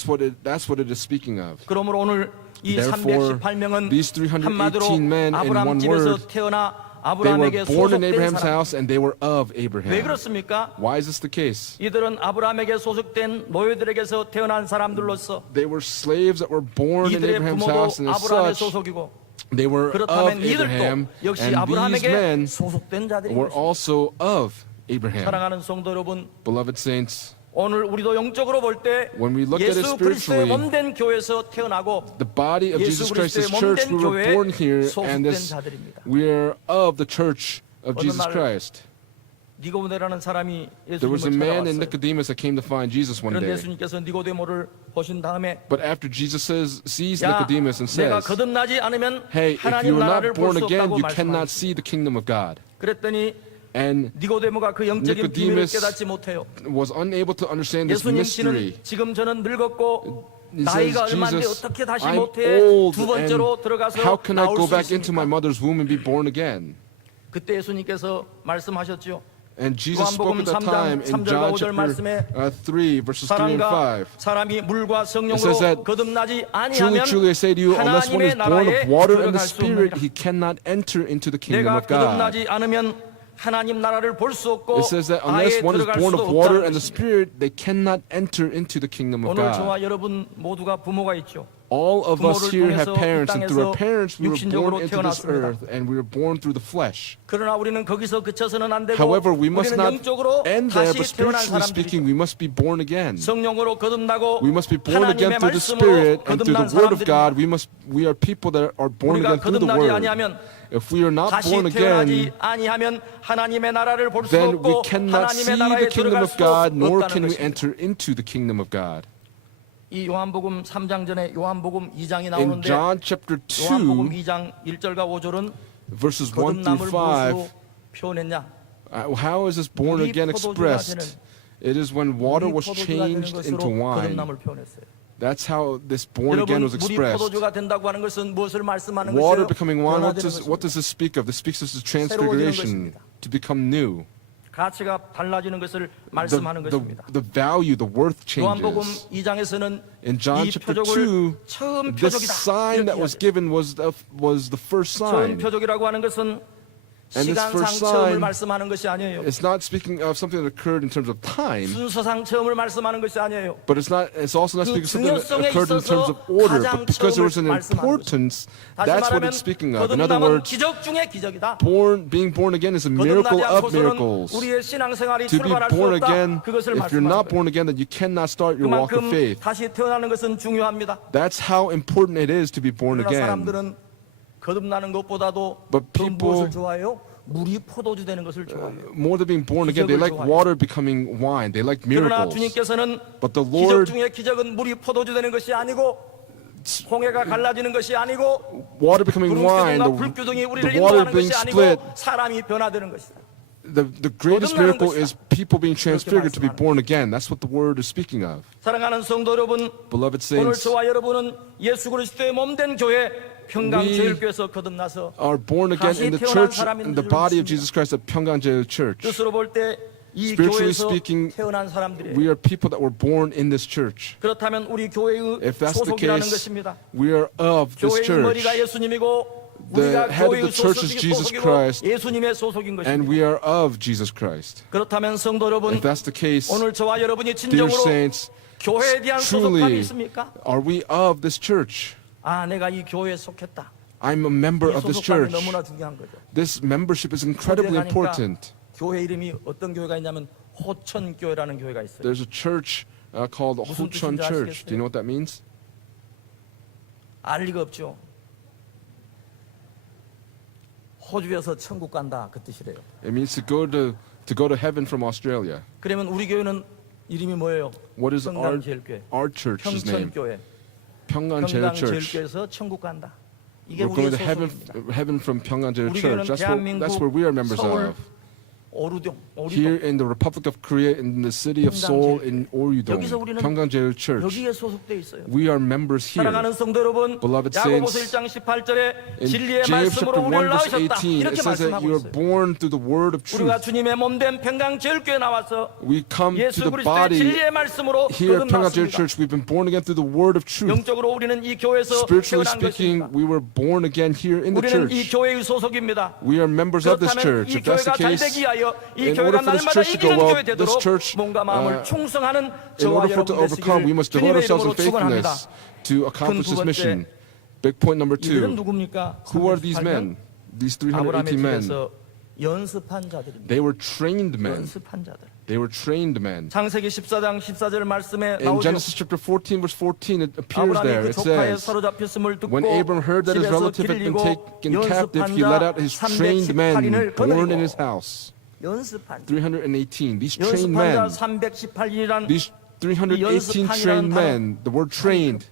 that's what it is speaking of. 그러므로 오늘 이 Therefore, 318명은 these 318 한마디로 men, in 아브라함 one 집에서 word, 태어나 They were 아브라함에게 born in 소속된 Abraham's 사람. house, and they were of 왜 Abraham. 그렇습니까? Why is this the case? 이들은 아브라함에게 소속된 노예들에게서 태어난 사람들로서 They were slaves that were born in 이들의 Abraham's 부모도 house, and as 아브라함의 such, 소속이고 they were of 그렇다면 Abraham, 이들도 역시 and these 아브라함에게 men 소속된 자들인 were 것입니다. also of Abraham. 사랑하는 성도 여러분, Beloved saints, 오늘 우리도 영적으로 볼 때 when we look at it 예수 그리스도의 spiritually, 몸된 교회에서 태어나고 the body of 예수 Jesus Christ's 그리스도의 church, we 몸된 were born 교회에 here, 소속된 and this 자들입니다. we are of the church of 어느 Jesus 날 Christ. 니고데라는 사람이 There was a 예수님을 man in 찾아왔어요. Nicodemus that came to find Jesus one 그런데 day. 예수님께서 니고데모를 보신 다음에 But after Jesus sees 야, Nicodemus and 내가 says, 거듭나지 않으면 hey, if 하나님 you are 나라를 not 볼 born 수 again, 없다고 you cannot 말씀하셨어요. see the kingdom of God. 그랬더니 And 니고데모가 그 영적인 비밀을 Nicodemus 깨닫지 못해요. was unable to understand this 예수님 mystery. 씨는 지금 저는 늙었고 He 나이가 says, 얼마인데 Jesus, 어떻게 다시 I'm 못해 old, 두 번째로 and 들어가서 how can I 나올 go 수 back into my 있습니까? mother's womb and be born again? 그때 예수님께서 말씀하셨죠. And Jesus spoke 요한복음 at that time in 3장 John 3절 말씀에 chapter 3, verses 3 and 사람과 5. 사람이 물과 It says 성령으로 that 거듭나지 Truly, 아니하면 truly, I say to you, unless one is 하나님의 born 나라에 of water and the 들어갈 수 Spirit, 없느니라. he cannot enter into the kingdom 내가 of God. 거듭나지 않으면 하나님 나라를 볼 수 없고 It says that 아예 unless one is 들어갈 born 수도 of water 없다는 and the 것입니다. Spirit, they cannot enter into the kingdom of 오늘 God. 저와 여러분 모두가 부모가 있죠. All of us 부모를 here have 통해서 parents, 이 and through our 땅에서 parents, we were 육신적으로 born into this 태어났습니다. earth, and we were born through the flesh. 그러나 우리는 거기서 그쳐서는 안 되고 However, we must 우리는 not 영적으로 end there, 다시 but 태어난 spiritually speaking, 사람들이죠. we must be born again. 성령으로 거듭나고 We must be born again 하나님의 through the 말씀으로 Spirit and through 거듭난 the Word of God. 사람들입니다. We are people that are born 우리가 again through the 거듭나지 Word. 아니하면 If we are not 다시 born 태어나지 again, 아니하면 하나님의 나라를 볼 수 then we 없고 cannot see 하나님의 나라에 the kingdom 들어갈 of 수 God, nor 없다는 can we 것입니다. enter into the kingdom of God. 이 요한복음 3장 전에 요한복음 2장이 In 나오는데 John chapter 요한복음 2, 2장 1절과 5절은 verses 1 through 거듭남을 5, 무엇으로 표현했냐? how is this born 물이 again 포도주가 expressed? 되는- It is when water 물이 was 포도주가 되는 changed 것으로 into wine. 거듭남을 표현했어요. That's how this born 여러분 again was 물이 expressed. 포도주가 된다고 하는 것은 무엇을 말씀하는 Water 것이에요? becoming wine, what 변화되는 does this speak of? This speaks of the 새로워지는 transfiguration, 것입니다. to become new. 가치가 달라지는 것을 말씀하는 것입니다. The value, the worth 요한복음 changes. 2장에서는 In John 이 chapter 표적을 2, 처음 this 표적이다. sign that 이렇게 was 이야기해요. given was the first 처음 sign. 표적이라고 하는 것은 And this 시간상 first 처음을 sign, 말씀하는 것이 아니에요. it's not speaking of something that occurred in terms of time, 순서상 처음을 말씀하는 것이 아니에요. but it's also not 그 speaking of something that 중요성에 occurred in terms of 있어서 order, 가장 but because there was an 처음을 말씀하는 importance, 다시 that's what 말하면 it's speaking of. In other 거듭남은 words, 기적 중에 기적이다. being born again is a miracle 거듭나지 of 않고서는 miracles. 우리의 신앙생활이 To be 출발할 수 born 없다. again, 그것을 if you're not 말씀하는 born 거예요. again, then you cannot start your walk of 그만큼 faith. 다시 태어나는 것은 중요합니다. That's how important it is to be born 그러나 again. 사람들은 거듭나는 것보다도 But 더 people 무엇을 좋아해요? 물이 포도주 되는 것을 좋아해요. more than being born again, they like water becoming wine. They like 그러나 miracles. 주님께서는 But the 기적 Lord, 중에 기적은 물이 포도주 되는 것이 아니고 홍해가 갈라지는 것이 아니고 water becoming wine, 구름기둥과 불기둥이 우리를 the water 인도하는 being 것이 split, 아니고 사람이 변화되는 것이다. the greatest 거듭나는 miracle 것이다. is people being transfigured to be 말씀하는 born again. That's what the word is speaking of. 사랑하는 성도 여러분, Beloved 오늘 saints, 저와 여러분은 예수 그리스도의 몸된 교회 평강제일교회에서 거듭나서 are born again in the church, in the body of Jesus Christ at Pyeonggang Church. 뜻으로 볼 때 이 Spiritually 교회에서 speaking, 태어난 사람들이에요. we are people that were born in this church. 그렇다면 우리 교회의 If that's the 소속이라는 case, 것입니다. we are of this 교회의 church. 머리가 예수님이고 The 우리가 head of 교회의 the church is Jesus 소속이고 Christ, 예수님의 소속인 and we 것입니다. are of Jesus Christ. 그렇다면 성도 여러분, If that's the case, 오늘 저와 여러분이 dear 진정으로 saints, 교회에 대한 소속감이 truly, 있습니까? are we of this church? 아, 내가 이 교회에 속했다. I'm a member 이 of this 소속감이 church. 너무나 중요한 거죠. This membership is incredibly 가니까 important. 교회 이름이 어떤 교회가 있냐면 호천교회라는 교회가 있어요. There's a church called 무슨 Hochon 뜻인지 Church. 아시겠어요? Do you know what that means? 알 리가 없죠. 호주에서 천국 간다 그 뜻이래요. It means to go to heaven from Australia. 그러면 우리 교회는 이름이 뭐예요? What is 평강제일교회. our church's name? 평천교회. Pyeonggang Church. 평강제일교회에서 천국 간다. 이게 We're going 우리의 to 소속입니다. heaven from Pyeonggang 우리 Church. 교회는 That's where we are members 서울 of. 오류동. Here in the Republic of Korea, in the city of Seoul, in Oryudong, 여기서 우리는 Pyeonggang Church. 여기에 소속돼 있어요. We are members here. 사랑하는 성도 여러분, Beloved 야고보서 saints, 1장 18절에 In 진리의 James 말씀으로 chapter 1 우리를 verse 낳으셨다 18, it 이렇게 says that 말씀하고 you are 있어요. born through the word of 우리가 truth. 주님의 몸된 평강제일교회 나와서 We come to 예수 the 그리스도의 body 진리의 말씀으로 here at Pyeonggang 거듭났습니다. Church. We've been born again through the word of truth. 영적으로 우리는 이 교회에서 Spiritually 태어난 speaking, 것입니다. we were born again here in the 우리는 이 church. 교회의 소속입니다. We are members of this 그렇다면 church. 이 If that's 교회가 the 잘 case, 되기 위하여 이 in 교회가 order for this 날마다 church to go 이기는 well, 교회 this 되도록 church, 몸과 마음을 충성하는 in 저와 order for it to 여러분 overcome, we 되시기를 must devote 주님의 ourselves 이름으로 in 축원합니다. faithfulness to accomplish 두 this 번째, mission. Big point number 이들은 2. 누굽니까? Who are these 38명? men? These 아브라함의 380 men. 집에서 연습한 자들입니다. They were trained men. 연습한 자들. They were trained men. 창세기 14장 14절 말씀에 In 나오죠. Genesis chapter 14, verse 14, it appears 아브라함이 there. 그 It 조카의 says, 사로잡혔음을 듣고 when Abram heard that his 집에서 relative had been 길리고 taken captive, he let out his trained men born in his house. 연습한 318. These trained men, 연습한 자 318이란 these 318 trained men, the word trained,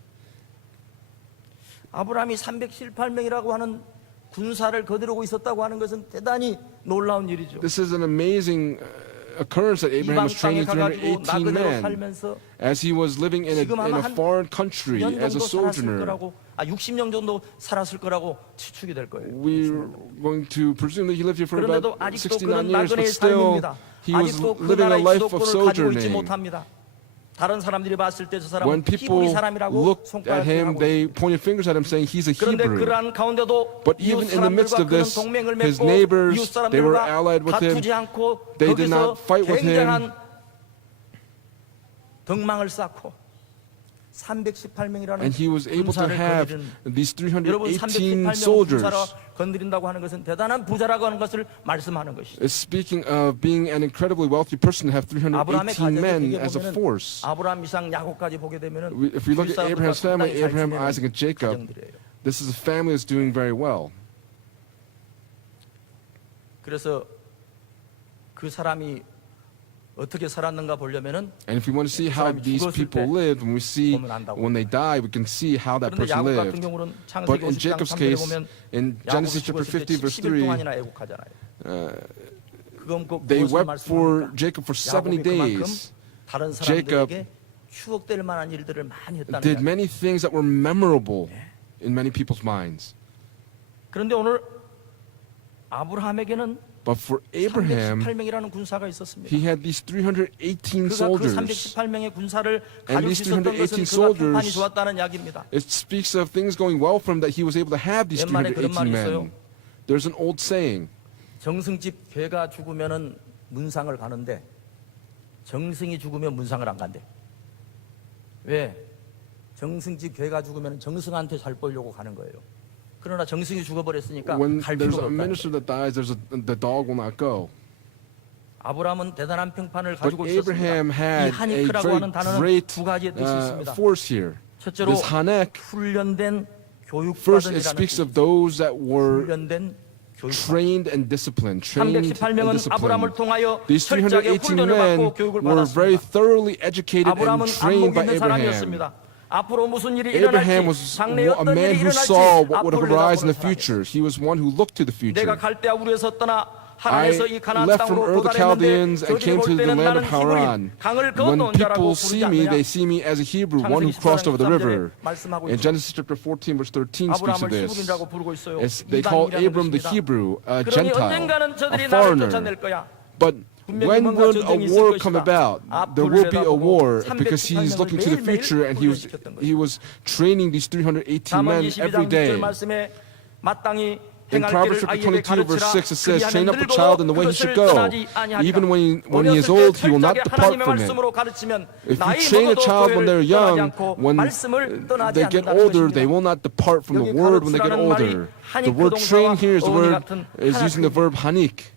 아브라함이 318명이라고 하는 군사를 거느리고 있었다고 하는 것은 대단히 놀라운 일이죠. this is an amazing occurrence that Abraham 이방 was 땅에 training 가가지고 318 나그네로 men 살면서 as he was living in 지금 아마 a 한 foreign country 10년 as a 정도 살았을 sojourner. 거라고 60년 정도 살았을 거라고 추측이 될 거예요. We're going to presume that he lived here for 그런데도 about 아직도 69 그는 years, but 나그네의 still 삶입니다. he was 아직도 그 living a 나라의 life of 지도권을 가지고 있지 sojourning. 못합니다. 다른 사람들이 봤을 때 저 When 사람은 people 히브리 사람이라고 looked at 손가락질 him, 하고 they pointed fingers at him saying he's a 그런데 Hebrew. 그러한 가운데도 But 이웃 even in the midst 사람들과 of 그는 this, 동맹을 his 맺고 neighbors, 이웃 they were 사람들과 allied with him. 다투지 않고 They did 거기서 not fight with him. 굉장한 덕망을 쌓고 318명이라는 And he was able to 군사를 have 거느리는 these 여러분 318 318명 soldiers. 군사를 건드린다고 하는 것은 대단한 부자라고 하는 것을 말씀하는 것이죠. It's speaking of being an incredibly wealthy person to have 아브라함의 318 men 가정에 as a 보면은 force. 아브라함, 이삭, 야곱까지 보게 되면은 If we look at Abraham's family, Abraham, Isaac, and Jacob, 가정들이에요. this is a family that's doing very well. 그래서 그 사람이 어떻게 살았는가 보려면은 And if we want to see how 사람이 these 죽었을 people 때 lived, when we see 보면 안다고. when they die, we can see how that 그런데 person 야곱 같은 lived. 경우는 But 창세기 in 50장 Jacob's 3절에 case, 보면 in 야곱이 Genesis chapter 죽었을 때 50, verse 70일 3, 동안이나 애국하잖아요. 그건 꼭 they 무엇을 wept for 말씀합니까? Jacob for 70 야곱이 그만큼 days. 다른 Jacob 사람들에게 추억될 만한 일들을 많이 했다는 Did 거예요. many things that were memorable in many people's minds. 그런데 오늘 아브라함에게는 But for Abraham, 318명이라는 군사가 있었습니다. he had these 318 그가 그 soldiers. 318명의 군사를 And 가지고 these 있었던 것은 318 그가 평판이 soldiers, 좋았다는 이야기입니다. It speaks of things going well for him that he was able to have these 옛말에 그런 318 말이 있어요. men. There's an old saying. 정승집 괴가 죽으면은 문상을 가는데 정승이 죽으면 문상을 안 간대. 왜? 정승집 괴가 죽으면 정승한테 잘 보이려고 가는 거예요. 그러나 정승이 죽어버렸으니까 When 갈 there's 필요가 a 없다. minister that dies, the dog will not go. 아브라함은 대단한 평판을 But 가지고 있었습니다. Abraham 이 had a 하니크라고 하는 very 단어는 great 두 가지의 뜻이 있습니다. force here. 첫째로 This Hanek, 훈련된 first it 교육받은이라는 speaks 뜻. of those that were 훈련된 trained and disciplined, trained and 318명은 아브라함을 disciplined. 통하여 These 철저하게 318 훈련을 men 받고 교육을 were very 받았습니다. thoroughly educated and 아브라함은 trained 안목이 by 있는 Abraham. 사람이었습니다. 앞으로 무슨 일이 Abraham 일어날지, was 장래에 a 어떤 man 일이 who saw 일어날지 what would 앞으로 arise in 내다보는 the 사람이었습니다. future. He was one who looked to the future. 내가 갈대아 우르에서 떠나 I 하란에서 이 가나안 left from 땅으로 Ur the 도달했는데 Chaldeans and 저들이 came 볼 to the 때는 land 나는 of Haran. 히브리인 강을 When 건너온 자라고 people 부르지 see me, 않느냐. they see me as a Hebrew, one who 창세기 crossed over the 14장 river. 13절에 말씀하고 In 있죠. Genesis chapter 14, verse 13 speaks of 아브라함을 this. 히브리인이라고 부르고 있어요. They call 이방인이라는 Abram the 것입니다. Hebrew, a 그러니 Gentile, 언젠가는 a 저들이 나를 foreigner. 쫓아낼 거야. But when will a war come about? There will be a war because he's looking to the future, and he was training these 318 잠언 men every 22장 6절 day. 말씀에 마땅히 In 행할 Proverbs 길을 chapter 아이에게 22, verse 가르치라. 6, it says, "Train up a 그리하면 child in the way he 늙어도 should 그것을 go. 떠나지 아니하리라." Even when he is 어렸을 때 old, he will not 철저하게 depart 하나님의 from it." 말씀으로 가르치면 If you 나이 train a 먹어도 child when they're 교회를 떠나지 young, 않고 when 말씀을 떠나지 they get 않는다는 older, 것입니다. they will not depart from the 여기 word when they get 가르치라는 말이 older. 하닉 The word 그 train 동사와 here 어원이 같은 is using the verb hanik.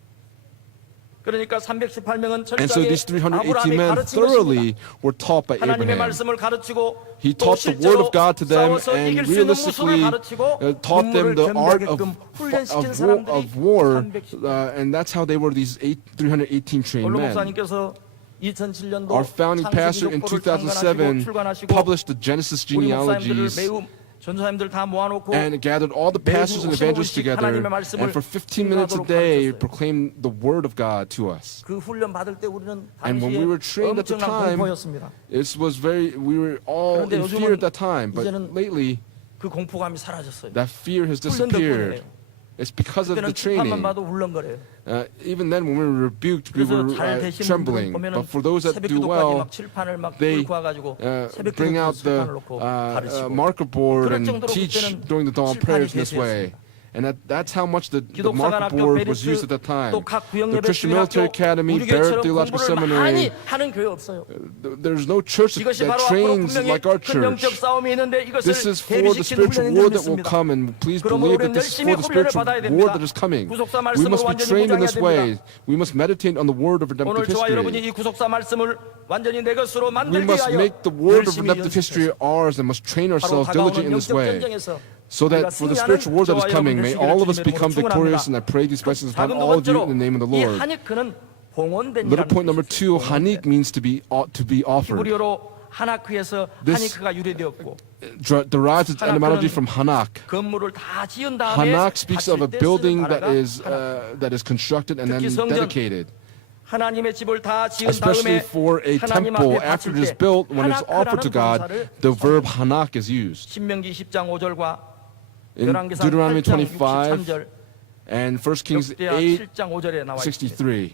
그러니까 318명은 And so 철저하게 these 318 아브라함이 men 가르친 thoroughly 것입니다. were taught by 하나님의 Abraham. 말씀을 가르치고 He 또 taught the word 실제로 of God to them 싸워서 and 이길 수 있는 무술을 realistically 가르치고 taught them the art 견뎌게끔 훈련시킨 of 사람들이 war, 310명. and that's how they were these 318 trained 원로 men. 목사님께서 2007년도 Our founding pastor in 2007 published the Genesis 우리 목사님들을 genealogies 매우 전도사님들 다 모아놓고 and gathered all the pastors and evangelists together, and for 15 minutes a day proclaimed the word of God to us. 그 훈련 받을 때 우리는 And when we 당시에 were trained at the 엄청난 time, 공포였습니다. we were all 그런데 in fear at that 요즘은 time, but 이제는 lately 그 공포감이 사라졌어요. that fear has 훈련 disappeared. 덕분이에요. It's because of the 그때는 심판만 training. 봐도 울렁거려요. Even then, when we were rebuked, we 그래서 were 잘 되신 trembling. 분들은 But for those that do 새벽기도까지 well, 막 칠판을 막 they 들고 와가지고 새벽기도 bring out the 칠판을 놓고 가르치고 marker board 그럴 and 정도로 teach 그때는 during the dawn 칠판이 prayers in this way. 대세였습니다. And that's how much the 기독사관 marker 학교 board was used at that 베리트 time. 또 각 구역 The 예배 Christian 주일학교 Military Academy, 우리 Barrett 교회처럼 Theological 공부를 많이 Seminary, 하는 교회 없어요. there's no church 이것이 that 바로 앞으로 trains 분명히 like our 큰 영적 church. 싸움이 있는데 이것을 This is for the 대비시키는 spiritual 훈련인 줄 war that will 믿습니다. come, and please 그러므로 believe 우리는 that this is 열심히 for the 훈련을 spiritual 받아야 war 됩니다. that is coming. 구속사 We 말씀으로 must be 완전히 trained in this 무장해야 way. 됩니다. We must meditate on the word of 오늘 redemptive 저와 여러분이 history. 이 구속사 말씀을 완전히 내 것으로 We 만들기 must 위하여 make the word of 열심히 redemptive history 연습해서 ours and must train 바로 ourselves diligently in 다가오는 this 영적 way. 전쟁에서 So that for the spiritual war that is coming, may all of us become victorious, and I pray these blessings upon 작은 두 all of you 번째로 in the name of the 이 Lord. 하니크는 봉헌된 Little point number 뜻이에요. 2, hanik means to be offered. 히브리어로 하나크에서 This 하니크가 유래되었고 derives its etymology from hanak. 건물을 다 지은 다음에 Hanak speaks of a 바칠 때 building 쓰는 단어가 that is constructed and then 특히 성전, dedicated. 하나님의 집을 다 지은 Especially 다음에 for a 하나님 temple, 앞에 after 바칠 it is 때 built, when it's offered to 하나크라는 God, 동사를 the verb hanak is used. 신명기 10장 5절과 In 열왕기상 Deuteronomy 8장 25 63절 and 1 Kings 역대하 8, 7장 5절에 나와 있습니다. 63.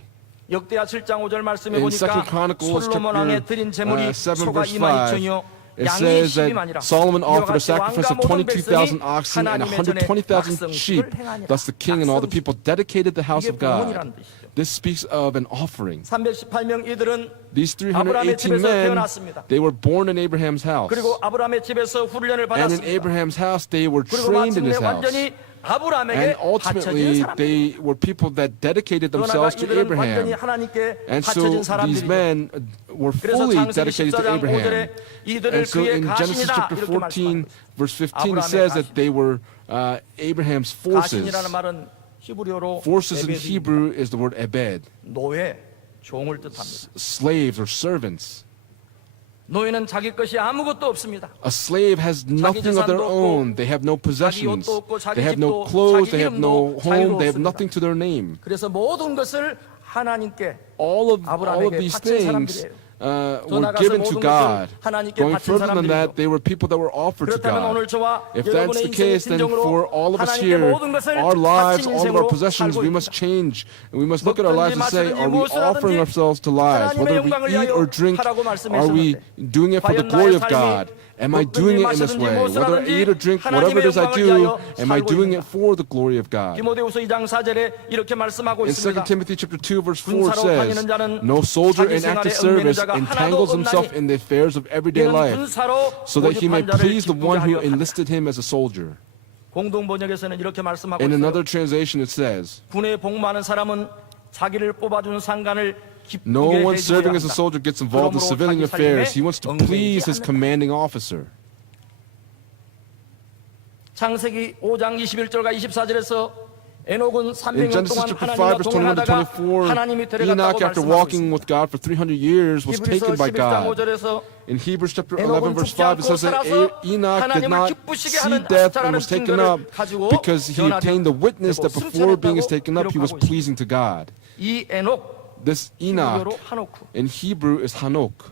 역대하 7장 5절 말씀에 In 보니까 2 Chronicles 솔로몬 왕의 드린 재물이 7 소가 verse 2만 5, 2천이요 it 양이 says that 12만이라 Solomon 이와 offered a 같이 왕과 sacrifice of 모든 22,000 백성이 oxen and 하나님의 전에 120,000 sheep. 낙성식을 행하니라. Thus the king and all the people dedicated the house 이게 of God. 봉헌이라는 뜻이죠. This speaks of an offering. 318명 이들은 These 아브라함의 318 집에서 men, 태어났습니다. they were born in Abraham's house. 그리고 아브라함의 집에서 훈련을 And in 받았습니다. Abraham's house, they were 그리고 trained in 마침내 his house. 완전히 아브라함에게 And 바쳐진 ultimately, 사람들. they were people that dedicated 그러나 themselves to 이들은 완전히 Abraham. 하나님께 And so 바쳐진 these 사람들이죠. men were 그래서 fully 창세기 dedicated to 14장 Abraham. 5절에 이들을 And so 그의 in Genesis 가신이다 chapter 이렇게 말씀합니다. 14, verse 15, it 아브라함의 says that 가신. they were Abraham's forces. 가신이라는 말은 히브리어로 Forces in 에베드입니다. Hebrew is the word ebed, 노예, 종을 뜻합니다. slaves or servants. 노예는 자기 것이 아무것도 없습니다. A slave has nothing of their own. They have no possessions. 옷도 없고, 자기 They have no 집도, clothes. 자기 They have no 이름도 home. They have 자유롭습니다. nothing to their name. 그래서 모든 것을 하나님께 All of 아브라함에게 these 바친 things 사람들이에요. were 나아가서 given to 모든 God. 것을 하나님께 Going 바친 further than that, 사람들이죠. they were people that were offered to 그렇다면 오늘 God. 저와 If that's 여러분의 the 인생의 case, then 진정으로 for all of us 하나님께 here, 모든 것을 our lives, 바친 all of our 인생으로 possessions, 살고 we must 있습니다. change. And we must look at our lives and say, are we 무엇을 offering 하든지 ourselves to lives? 하나님의 Whether we 영광을 eat or 위하여 drink, 하라고 are we 말씀하셨는데 doing it for the 과연 glory 나의 of 삶이 God? Am I doing it in this 먹든지 way? 마시든지 Whether I 무엇을 eat or drink, whatever it is I 하나님의 do, 영광을 am I 위하여 doing 살고 it for the glory of God? 디모데후서 2장 4절에 이렇게 말씀하고 In 2 있습니다. Timothy chapter 2 verse 4 군사로 says, 다니는 자는 no soldier 자기 in active 생활에 service 얽매이는 자가 entangles 하나도 himself 없나니 in the affairs of everyday 이는 life, 군사로 so that he may 모집한 자를 please the one who 기쁘게 하려 enlisted him as a soldier. 공동 번역에서는 이렇게 말씀하고 In 있어요. another translation it says, 군에 복무하는 사람은 자기를 뽑아준 상관을 기쁘게 no one 해줘야 serving as a 한다. soldier gets involved in 그러므로 civilian 자기 affairs. 삶에 He wants to 얽매이지 please his 않는다. commanding officer. 창세기 5장 21절과 24절에서 에녹은 In 300년 Genesis 동안 chapter 5, 하나님과 verse 21 to 동행하다가 24, 하나님이 Enoch, 데려갔다고 after 말씀하고 walking 있습니다. with God for 300 years, was 히브리서 taken by 11장 God. 5절에서 In Hebrews chapter 11, 에녹은 verse 죽지 5, it 않고 says that 살아서 Enoch did 하나님을 not 기쁘시게 see 하는 death and 아스타라는 was taken 증거를 up 가지고 because he obtained the witness that before being taken up, he was pleasing to God. 이 에녹 This Enoch 히브리어로 하노크, in Hebrew is Hanok.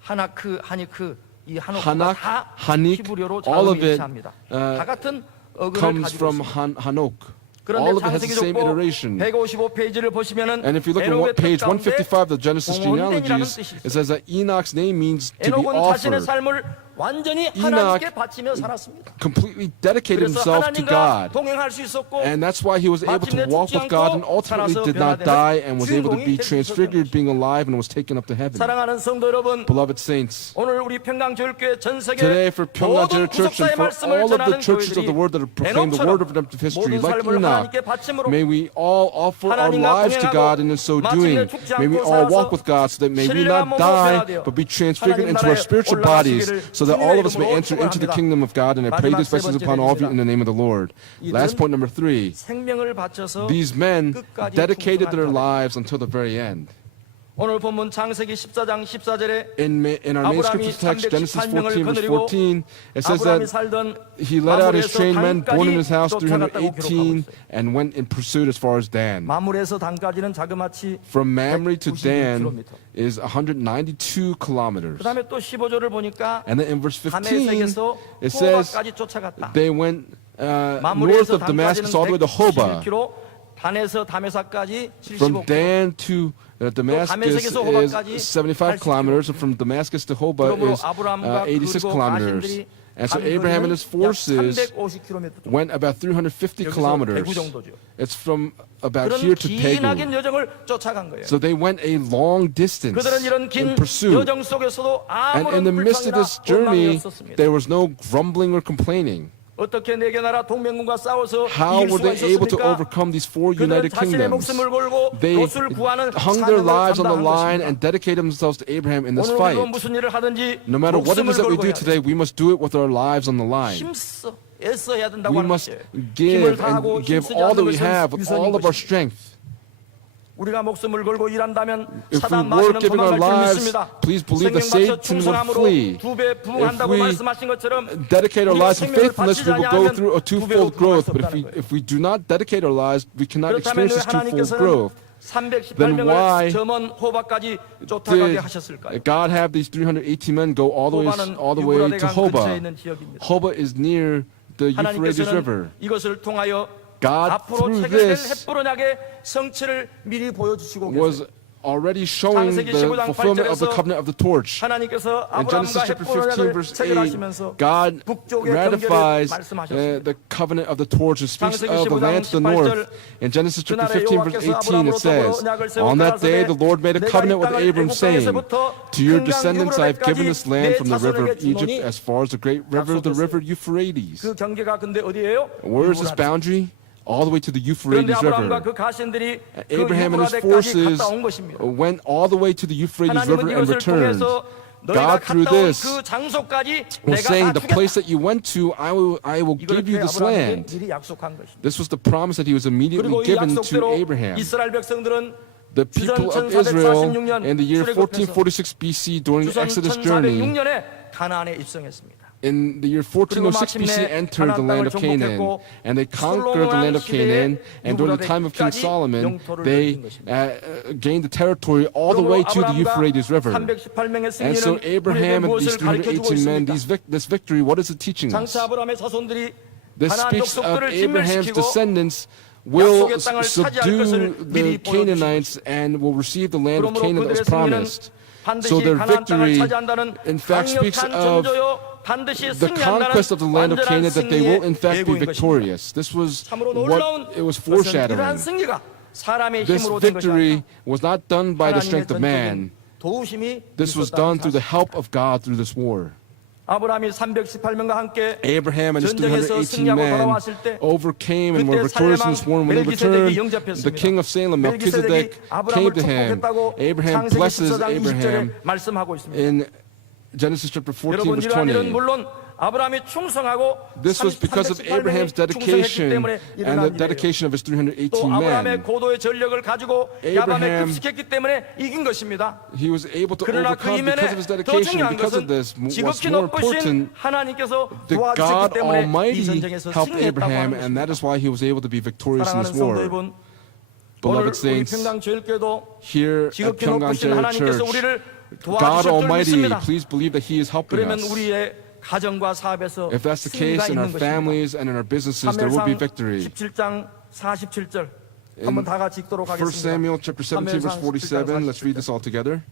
하나크, 하니크, 이 하노크가 하낙, 다 하닉, 히브리어로 all of 자음이 it, 일치합니다. 다 같은 어근을 comes 가지고 from 있습니다. Hanok. 그런데 All of it has the 창세기 same 족보 iteration. 155페이지를 보시면은 And if you look at 에녹의 page 뜻 가운데 155 of the Genesis 공헌된이라는 genealogies, 뜻이 it 있어요. says that Enoch's name means to be 에녹은 자신의 offered. 삶을 완전히 Enoch 하나님께 바치며 살았습니다. Completely dedicated 그래서 himself to 하나님과 God. 동행할 수 있었고 And that's why he was able to 마침내 walk 죽지 with God and 않고 ultimately 살아서 did not 변화되는 die and was able to be 주인공이 될 수 transfigured, 있었던 being alive, and was taken up to heaven. 사랑하는 성도 여러분, Beloved saints, 오늘 우리 평강교육교회 전 세계 today for 모든 Pyeonggang Church and 구속사의 for 말씀을 all of the 전하는 churches of the 교회들이 word that have proclaimed the word of redemptive history, 모든 like 삶을 Enoch, 하나님께 바침으로 may we all offer our 하나님과 lives to 동행하고 God, and in so doing, 마침내 죽지 may we 않고 all 살아서 walk with God so that may we 신령한 not 몸으로 die, 변화되어 but be transfigured 하나님 into our 나라에 spiritual bodies, 올라가시기를 so that all of us may 주님의 enter 이름으로 into the 축원합니다. kingdom of God. And I pray 마지막 these blessings 세 upon all of you 번째 in the name of the Lord. Last point number 3. 생명을 바쳐서 These men 끝까지 dedicated their 충성한 lives until the very end. 오늘 본문 창세기 14장 14절에 In our main scripture text, Genesis 14, verse 14, it says 아브라함이 that 살던 he led out his 마물에서 trained men born in his house, 단까지 쫓아갔다고 318, 기록하고 있어요. and went in pursuit as far as Dan. 마물에서 단까지는 자그마치 From Mamre to Dan 192km. is 192 kilometers. 그다음에 또 15절을 보니까 And then in verse 15, 다메섹에서 it says 호바까지 쫓아갔다. they went north 마물에서 of Damascus all the way to Hobah. 171km, 단에서 다메사까지 From 75km. Dan to Damascus 다메섹에서 is 호바까지 75 kilometers, and from Damascus to Hobah 그러므로 is 아브라함과 86 그리고 kilometers. 가신들이 And so Abraham and his forces 350km went about 350 여기서 kilometers. 대구 정도죠. It's from about 그런 here to 기나긴 Daegu. 여정을 쫓아간 거예요. So they went a long distance 그들은 이런 긴 in pursuit. 여정 속에서도 And 아무런 in the midst of 불평이나 this journey, 원망이 없었습니다. there was no grumbling or complaining. 어떻게 네 개 나라 동맹군과 싸워서 How 이길 were 수가 they able to 있었습니까? overcome these four 그들은 united 자신의 kingdoms? 목숨을 걸고 They 롯을 구하는 hung their 사명을 lives on the 감당한 line 것입니다. and dedicated themselves to Abraham in this 오늘 fight. 우리도 무슨 일을 하든지 No matter what it 목숨을 is that we 걸고 do 해야 today, we must do it with our lives on the line. 힘써 애써 해야 된다고 We 하는 must 것이에요. give 힘을 다하고 and give 힘쓰지 all that 않는 we 것은 have with all 유선인 of our 것입니다. strength. 우리가 목숨을 걸고 일한다면 If we 사단 work 마귀는 giving our 도망갈 줄 lives, 믿습니다. please believe that 생명 바쳐 Satan would 충성함으로 flee. 2배 부흥한다고 If we 말씀하신 것처럼 dedicate our 우리가 lives in 생명을 faithfulness, we 바치지 will go 않으면 through a 2배로 twofold 부흥할 growth. 수 But 없다는 거예요. if we do not dedicate our lives, we cannot 그렇다면 experience 왜 this twofold 하나님께서는 growth. Then 318명을 why 저 먼 호박까지 쫓아가게 Did 하셨을까요? God have these 380 men go all the way 호바는 to 유브라데강 근처에 Hobah? 있는 지역입니다. Hobah is near the Euphrates River. 하나님께서는 이것을 통하여 God, 앞으로 through 체결될 this, 햇불언약의 성취를 미리 보여주시고 was 계세요. already showing 창세기 the 15장 fulfillment of the 8절에서 covenant of the torch. 하나님께서 In Genesis 아브라함과 chapter 15, 햇불언약을 verse 8, 체결하시면서 God 북쪽의 ratifies 경계를 말씀하셨습니다. the covenant of the torch. It speaks 창세기 of the 15장 land to the 18절, north. In Genesis chapter 그날에 15, verse 18, it says, On that day the Lord made a covenant with Abram, saying, To your descendants I have given this land from the river of Egypt as far as the great river, the river Euphrates. 그 경계가 근데 어디예요? Where is this boundary? All the way to the 그런데 Euphrates 아브라함과 River. 그 가신들이 그 Abraham and his 유브라데까지 forces 갔다 온 것입니다. went all the way to the Euphrates 하나님은 River and 이것을 returned. 통해서 너희가 God, through 갔다 온 this, 그 장소까지 was 내가 saying, 다 the place 주겠다. that you went to, I will 이걸 give you this land. 미리 약속한 것입니다. This was the promise that he was immediately 그리고 이 given to 약속대로 Abraham. 이스라엘 백성들은 The people of Israel in the year 1446 BC during the 주선 Exodus journey, 1406년에 가나안에 입성했습니다. in the year 1406 BC, entered the land of Canaan, and they conquered the land of Canaan, and during the time of King Solomon, they gained the territory all the way to the Euphrates River. And so Abraham and these 318 men, this victory, what is it teaching us? 장차 아브라함의 자손들이 This 가나안 speaks of 족속들을 Abraham's 진멸시키고 descendants will 약속의 땅을 차지할 subdue 것을 the 미리 Canaanites and will receive the land of 그러므로 Canaan that was 그들의 승리는 promised. 반드시 So their 가나안 땅을 victory, 차지한다는 in fact, speaks 강력한 of 전조요 반드시 the 승리한다는 conquest of the land of 완전한 Canaan, that they will in 승리의 fact be 예고인 것입니다. victorious. This was 참으로 놀라운 what it was 것은 이러한 foreshadowing. 승리가 사람의 This 힘으로 된 것이 victory 아니라 was not done by the 하나님의 strength of man. 전적인 도우심이 This was 있었다는 done through the 사실. help of God through this war. 아브라함이 318명과 함께 Abraham and his 전쟁에서 318 승리하고 men 돌아왔을 때 overcame and were 그때 victorious in this war. And when they 멜기세덱이 returned, 영접했습니다. the king of Salem, 멜기세덱이 Melchizedek, came 아브라함을 to him. 축복했다고 Abraham 창세기 blesses 14장 Abraham 20절에 말씀하고 있습니다. in Genesis chapter 14, 여러분 verse 이러한 일은 20. 물론 아브라함이 충성하고 This was because of Abraham's dedication and the dedication of his 318 또 아브라함의 men. 고도의 전력을 가지고 야밤에 Abraham, 급식했기 때문에 이긴 것입니다. He was able to 그러나 그 overcome because 이면에 of his 더 dedication. 중요한 Because of 것은 this, what's 지극히 more 높으신 important, 하나님께서 that 도와주셨기 God 때문에 이 Almighty 전쟁에서 helped 승리했다고 Abraham, 하는 and that 것입니다. is why he was able to be victorious in 사랑하는 this 성도 war. 여러분, 오늘 Beloved 우리 saints, 평강제일교회도 here at 지극히 Pyeonggang 높으신 Jail 하나님께서 Church, 우리를 God 도와주실 줄 Almighty, 믿습니다. please believe that He is helping 그러면 us. 우리의 가정과 사업에서 If that's the 승리가 case in our 있는 것입니다. families and in our businesses, there will be victory. 17장 47절 한번 다 같이 읽도록 1 하겠습니다. Samuel chapter 17, verse 47. Let's read this all together.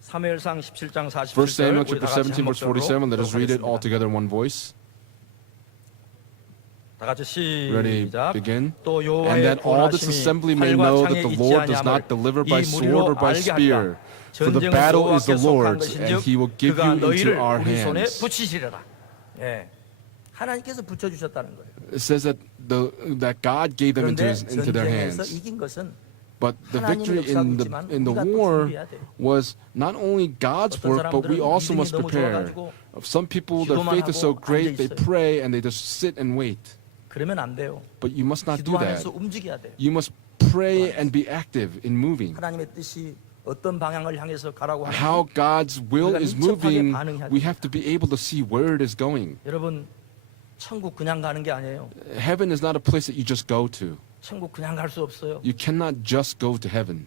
사무엘상 17장 1 Samuel 47절 우리 다 chapter 같이 17, verse 한목소리로 47. Let us read it all 하겠습니다. together in one voice. 다 같이 Ready, 시작. begin. 또 And 여호와의 that all this assembly may know that the Lord does not deliver by sword or by spear, for the battle is the Lord's, and He will give you into our 우리 손에 hands. 붙이시리라. 예. 하나님께서 붙여주셨다는 거예요. It says that that God gave them 그런데 into their 전쟁에서 hands. 이긴 것은 But the victory 하나님의 in the 역사도 있지만 우리가 또 war 준비해야 돼요. was not only God's 어떤 work, but we 사람들은 also 믿음이 must 너무 prepare. 좋아가지고 Some people, their 기도만 faith is so 하고 great, they 앉아있어요. pray and they just sit and wait. 그러면 안 돼요. But you must not do that. 기도하면서 움직여야 돼요. You must pray and be active in moving. 하나님의 뜻이 어떤 방향을 향해서 가라고 How 하는지 God's will 우리가 is 민첩하게 moving, 반응해야 we 됩니다. have to be able to see where it is going. 여러분 천국 그냥 가는 게 아니에요. Heaven is not a place that you just go to. 천국 그냥 갈 수 없어요. You cannot just go to heaven.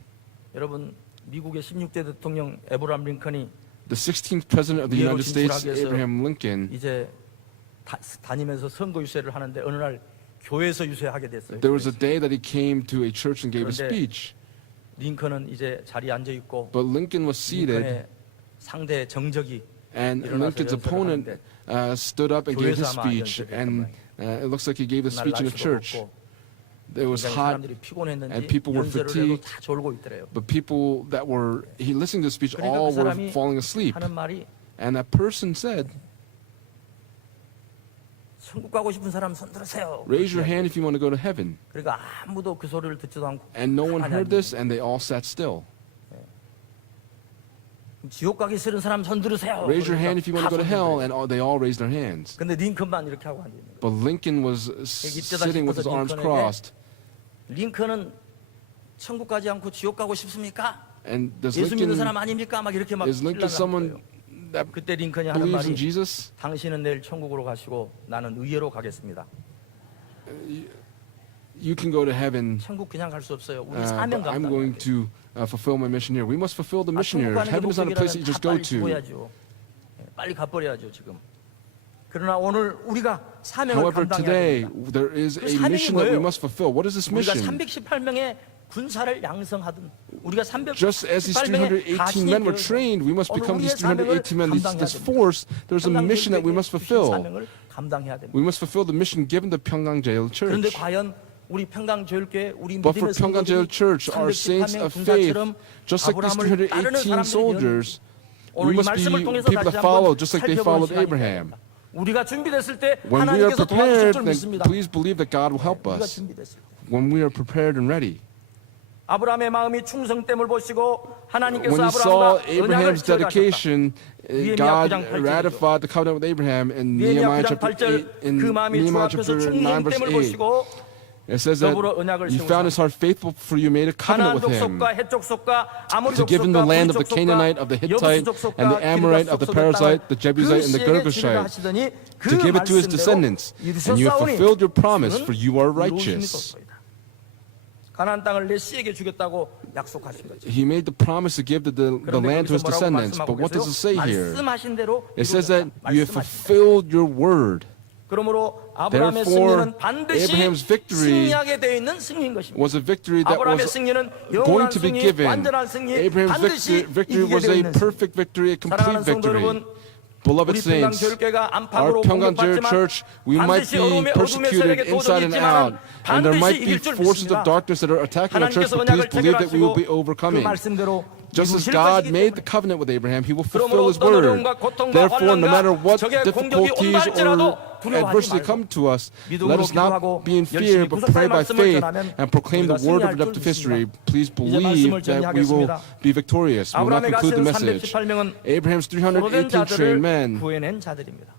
여러분 미국의 16대 대통령 에브람 링컨이 The 16th president of the 위로 United States, 진출하기 위해서 Abraham Lincoln, 이제 다니면서 선거 유세를 하는데 어느 날 교회에서 유세하게 됐어요. there was a day that he came to a church and gave a 그런데 speech. 링컨은 이제 자리에 앉아 있고 But Lincoln was seated, 링컨의 상대 정적이 and 일어나서 Lincoln's 연설을 opponent 하는데 stood up and gave his 교회에서 아마 speech, 연설을 and it looks like he gave the 날 speech in a 날씨도 church. 덥고 It was 굉장히 hot, 사람들이 피곤했는지 and people were 연설을 해도 fatigued. 다 졸고 있더래요. But people that were listening to the speech 그러니까 all 그 were 사람이 falling asleep. 하는 말이 And that person said, 천국 가고 싶은 사람 손 들으세요. raise your hand if you want to go to heaven. 그러니까 아무도 그 소리를 듣지도 않고 And no one 가만히 heard 앉아 this, and they all sat still. 있는 지옥 가기 싫은 사람 손 들으세요. Raise your hand if you want to go to 다 hell, 손 and they all raised their hands. 근데 링컨만 이렇게 하고 앉아 있는 거예요. But Lincoln was sitting with his arms crossed. 링컨은 천국 가지 않고 지옥 가고 싶습니까? And does 예수 믿는 Lincoln, 사람 아닙니까? 막 이렇게 막 is Lincoln 신랑을 someone 하는 거예요. that 그때 링컨이 하는 believes in 말이 Jesus? 당신은 내일 천국으로 가시고 나는 의회로 가겠습니다. You can go to heaven, 천국 그냥 갈 수 없어요. 우리 but 사명 I'm 감당해야 going 돼요. to fulfill my mission here. We must fulfill the mission 천국 here. 가는 게 Heaven is not a place that you 목적이라면 just 다 go 빨리 to. 죽어야죠. 빨리 가버려야죠 지금. 그러나 오늘 우리가 사명을 However, 감당해야 today 됩니다. there is 그 a 사명이 mission that we 뭐예요? must fulfill. What is this 우리가 mission? 318명의 군사를 양성하든 우리가 Just as these 318명의 318 men were trained, we must become these 318 men. This force, there's a mission that we must fulfill. 사명을 감당해야 됩니다. We must fulfill the mission given to Pyeonggang Jail 그런데 Church. 과연 우리 평강제일교회 우리 But for 믿음의 Pyeonggang Jail 성도들이 Church, our saints 318명 of faith, 군사처럼 just like these 아브라함을 따르는 318 사람들이 soldiers, we 오늘 이 must be 말씀을 통해서 people 다시 that follow 한번 just like they 살펴보는 followed 시간이 Abraham. 됩니다. 우리가 준비됐을 때 When we are 하나님께서 도와주실 prepared, 줄 then 믿습니다. please believe that God will help 우리가 us. 준비됐을 때. When we are prepared and ready. 아브라함의 마음이 충성됨을 보시고 하나님께서 When he saw 아브라함과 언약을 Abraham's 지어가셨다. dedication, 느헤미야 God 9장 8절이죠. ratified the covenant with Abraham in 느헤미야 Nehemiah 9장 chapter 8절 8. In 그 마음이 주 Nehemiah 앞에서 chapter 9 verse 충성됨을 8. 보시고 It says that 더불어 언약을 you found his heart faithful for you made a 가나안 covenant with him 족속과 헷 족속과 아모리 to give him the 족속과 land of 브리 the Canaanite, of the Hittite, and the Amorite, of the Perizzite, the Jebusite, and the Girgashite, to give it to his descendants. And you have fulfilled your promise, for you are righteous. 가나안 땅을 내 씨에게 주겠다고 약속하신 거죠. He made the promise to give the land to his descendants. But what does it say here? 말씀하신 대로 It says that 이루어졌다. you have 말씀하신 대로. fulfilled your word. 그러므로 아브라함의 Therefore, 승리는 반드시 Abraham's victory 승리하게 되어 있는 승리인 것입니다. Was a victory that 아브라함의 was 승리는 going 영원한 to be 승리, given. 완전한 승리, Abraham's 반드시 victory 이기게 was 되어 a 있는 승리. perfect victory, a complete 사랑하는 성도 victory. 여러분, Beloved 우리 평강 saints, 교육교회가 our 안팎으로 Pyongyang 공격받지만 Church, we might 반드시 be 어둠의 persecuted 세력에 inside and out, 도전이 and there 있지만 might be 반드시 이길 줄 forces of 믿습니다. darkness that are attacking our church, 하나님께서 but please 언약을 believe that we will 체결하시고 be 그 overcoming. 말씀대로 Just as 이루실 God 것이기 made 때문에 the covenant with Abraham, He will fulfill 그러므로 His 어떤 word. 어려움과 고통과 Therefore, no matter 환난과 what 적의 공격이 difficulties 온다 할지라도 or 두려워하지 adversity 말고 come to us, 믿음으로 let us not 기도하고 be in fear, 열심히 but 구속사의 pray by 말씀을 faith 전하면 and proclaim the 우리가 word of 승리할 줄 redemptive history. 믿습니다. Please 이제 believe 말씀을 that we will 정리하겠습니다. be victorious. We will not 아브라함의 conclude the 가진 message. 318명은 Abraham's 포로된 318 trained men, 자들을 구해낸 자들입니다.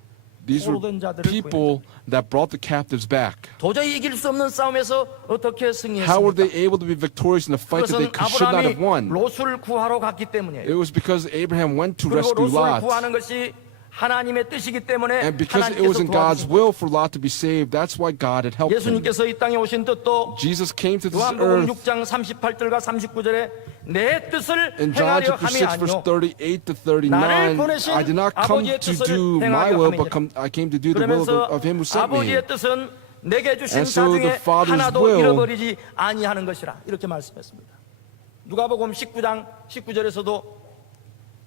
these were 포로된 자들을 people that brought the captives back. 도저히 이길 수 없는 싸움에서 어떻게 How were they 승리했습니까? able to be victorious in a fight that they 그것은 should not have 아브라함이 won? 롯을 구하러 갔기 It 때문이에요. was because Abraham went to 그리고 rescue 롯을 Lot. 구하는 것이 하나님의 뜻이기 때문에 And because it was in 하나님께서 God's 도와주신 will for Lot to be saved, that's why God had helped him. 예수님께서 이 땅에 오신 뜻도 Jesus came to this 요한복음 earth 6장 38절과 39절에 내 뜻을 in John 행하려 chapter 함이 6 verse 아니요 38 to 나를 39. 보내신 I did not come 아버지의 to 뜻을 do my 행하려 will, but 함이니라. I came to do the will 그러면서 of him who sent me. 아버지의 뜻은 내게 주신 And 자 so 중에 the Father's 하나도 will- 잃어버리지 아니하는 것이라 이렇게 말씀했습니다. 누가복음 19장 19절에서도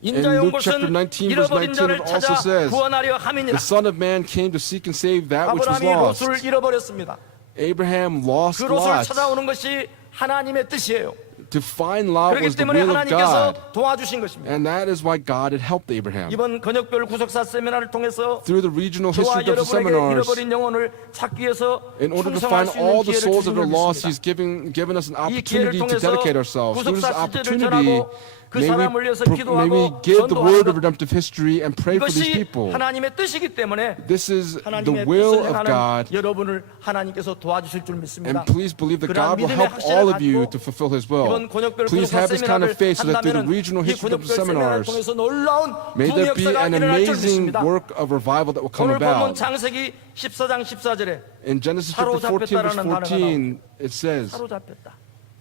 인자의 온 Luke chapter 것은 19 verse 잃어버린 19 자를 it also 찾아 says, 구원하려 함이니라. The Son of Man came to seek and save that which was 아브라함이 lost. 롯을 잃어버렸습니다. Abraham lost 그 롯을 Lot. 찾아오는 것이 하나님의 뜻이에요. To find Lot 그렇기 was the 때문에 will of 하나님께서 God. 도와주신 것입니다. And that is why God had helped Abraham. 이번 근역별 구속사 세미나를 통해서 Through the regional 저와 history of the 여러분에게 seminars, 잃어버린 영혼을 찾기 위해서 in order to 충성할 find 수 있는 all the 기회를 souls that 주심을 are lost, He's 믿습니다. given us an 이 기회를 opportunity to 통해서 dedicate ourselves. Through this 구속사 시제를 opportunity, 전하고 그 사람을 위해서 may we 기도하고 give the word 전도하는 of redemptive history and pray for these 이것이 people. 하나님의 뜻이기 때문에 This is the 하나님의 will 뜻을 of 행하는 God. 여러분을 하나님께서 도와주실 줄 믿습니다. And please believe that 그러한 God will 믿음의 help 확신을 all of you 가지고 to fulfill His will. 이번 권역별 Please 구속사 have this kind of 세미나를 faith so that through the 한다면 regional 이 history of 권역별 the 세미나를 seminars, 통해서 놀라운 may there be 부흥역사가 an 일어날 줄 amazing 믿습니다. work of revival that will come 오늘 보면 about. 창세기 14장 14절에 In Genesis chapter 14, verse 14, it says, 사로잡혔다.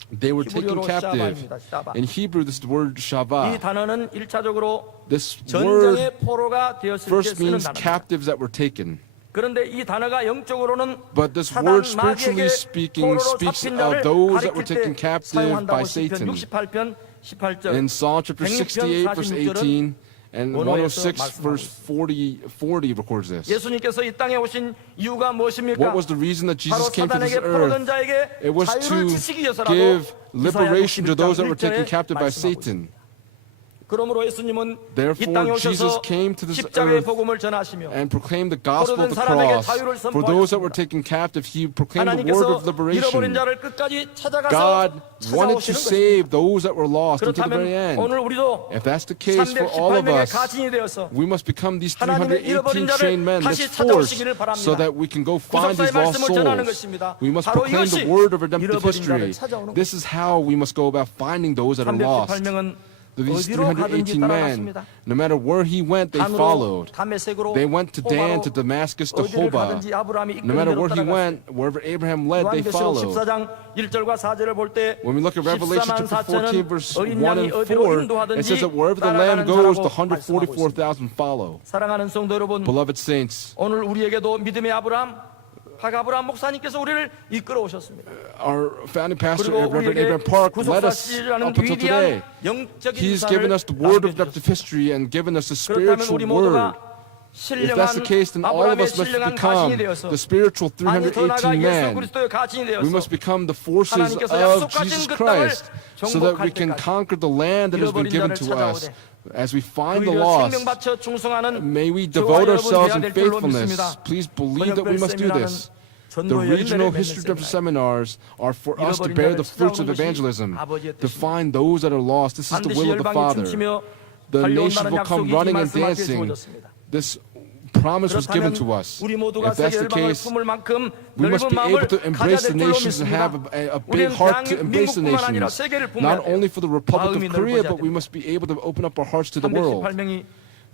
they were taken 히브리어로 captive. 샤바입니다. 샤바. In Hebrew, this is the word 이 shavah. 단어는 1차적으로 This word 전쟁의 포로가 되었을 때 first 쓰는 means 단어입니다. captives that were taken. 그런데 이 단어가 영적으로는 But this 사단 word, spiritually 마귀에게 speaking, 포로로 speaks 잡힌 of 자를 those that were 가리킬 taken 때 captive by 사용한다고 시편 Satan. 68편 18절 In Psalm chapter 68, verse 18, and 106, verse 40 records this. 예수님께서 이 땅에 오신 이유가 무엇입니까? What was the reason that 바로 Jesus came to this 사단에게 포로된 earth? 자에게 It was 자유를 to 주시기 위해서라고 give 이사야 liberation to 61장 those that were 1절에 taken captive by 말씀하고 Satan. 있습니다. 그러므로 예수님은 이 Therefore, 땅에 Jesus 오셔서 came to this 십자가의 earth 복음을 전하시며 and proclaimed the gospel 포로된 of the 사람에게 cross. 자유를 For those that 선포하셨습니다. were taken captive, He proclaimed the word 하나님께서 of 잃어버린 liberation. 자를 끝까지 찾아가서 God wanted to 찾아오시는 것입니다. save those that were lost until the very 그렇다면 end. 오늘 우리도 If that's the case for all of 318명의 us, 가진이 되어서 we must become these 하나님의 잃어버린 318 자를 trained men, 다시 this force, 찾아오시기를 바랍니다. so that we can go find 구속사의 these lost 말씀을 전하는 souls. 것입니다. We must 바로 proclaim 이것이 the word of redemptive 잃어버린 자를 history. 찾아오는 This is how we must go about finding those that are lost. 318명은 These 어디로 가든지 318 men, 따라갔습니다. no matter where he went, they 단으로, followed. 다메섹으로, They went to Dan, 호바로, to Damascus, to 어디를 Hobah. 가든지 아브라함이 No 이끄는 matter 대로 where he 따라갔어요. went, wherever Abraham led, they 요한계시록 followed. 14장 1절과 4절을 볼 때 When we look at Revelation 14만 chapter 14, 4천은 verse 어린 1 양이 and 어디로 4, it 인도하든지 says that wherever the Lamb 따라가는 goes, 자라고 the 말씀하고 있습니다. 144,000 follow. 사랑하는 성도 여러분, Beloved saints, 오늘 우리에게도 믿음의 아브라함, 박아브라함 목사님께서 우리를 이끌어 오셨습니다. our founding pastor, 그리고 Reverend 우리에게 Abraham Park, led 구속사 us 시라는 up until today. 위대한 영적인 He's 유산을 given us the word of redemptive 남겨주셨습니다. history and given us the 그렇다면 spiritual 우리 word. 모두가 If that's the 신령한 case, then all of 아브라함의 us must 신령한 become 가신이 되어서 the spiritual 아니 더 나아가 318 예수 men. 그리스도의 가신이 We 되어서 must become the forces 하나님께서 of 약속하신 Jesus 그 땅을 Christ so that we 정복할 can 때까지 conquer the land that has been 잃어버린 given 자를 to us. 찾아오되 As we find 그 the 일에 lost, 생명 바쳐 충성하는 may we 저와 devote 여러분 ourselves 되어야 in 될 줄로 faithfulness. 믿습니다. Please believe that we must do this. The 전도의 regional 열매를 history 맺는 of 세미나. seminars are for us to 잃어버린 bear 자를 the fruits of 찾아오는 것이 evangelism, 아버지의 to 뜻입니다. find those that are lost. This is the 반드시 will of the 열방이 Father. 춤추며 The nations 달려온다는 will come 약속이 이 running and 말씀 앞에 dancing. 주어졌습니다. This promise was given 그렇다면 to us. 우리 모두가 If that's 세계 the 열방을 case, 품을 만큼 we must 넓은 be able 마음을 to 가져야 embrace the 될 줄로 nations and have 믿습니다. a 우리는 big heart to embrace the 미국뿐만 아니라 nations. 세계를 품어야 Not 돼요. only for the Republic 마음이 of Korea, 넓어져야 but we 됩니다. must be able to open up our hearts to the world. 318명이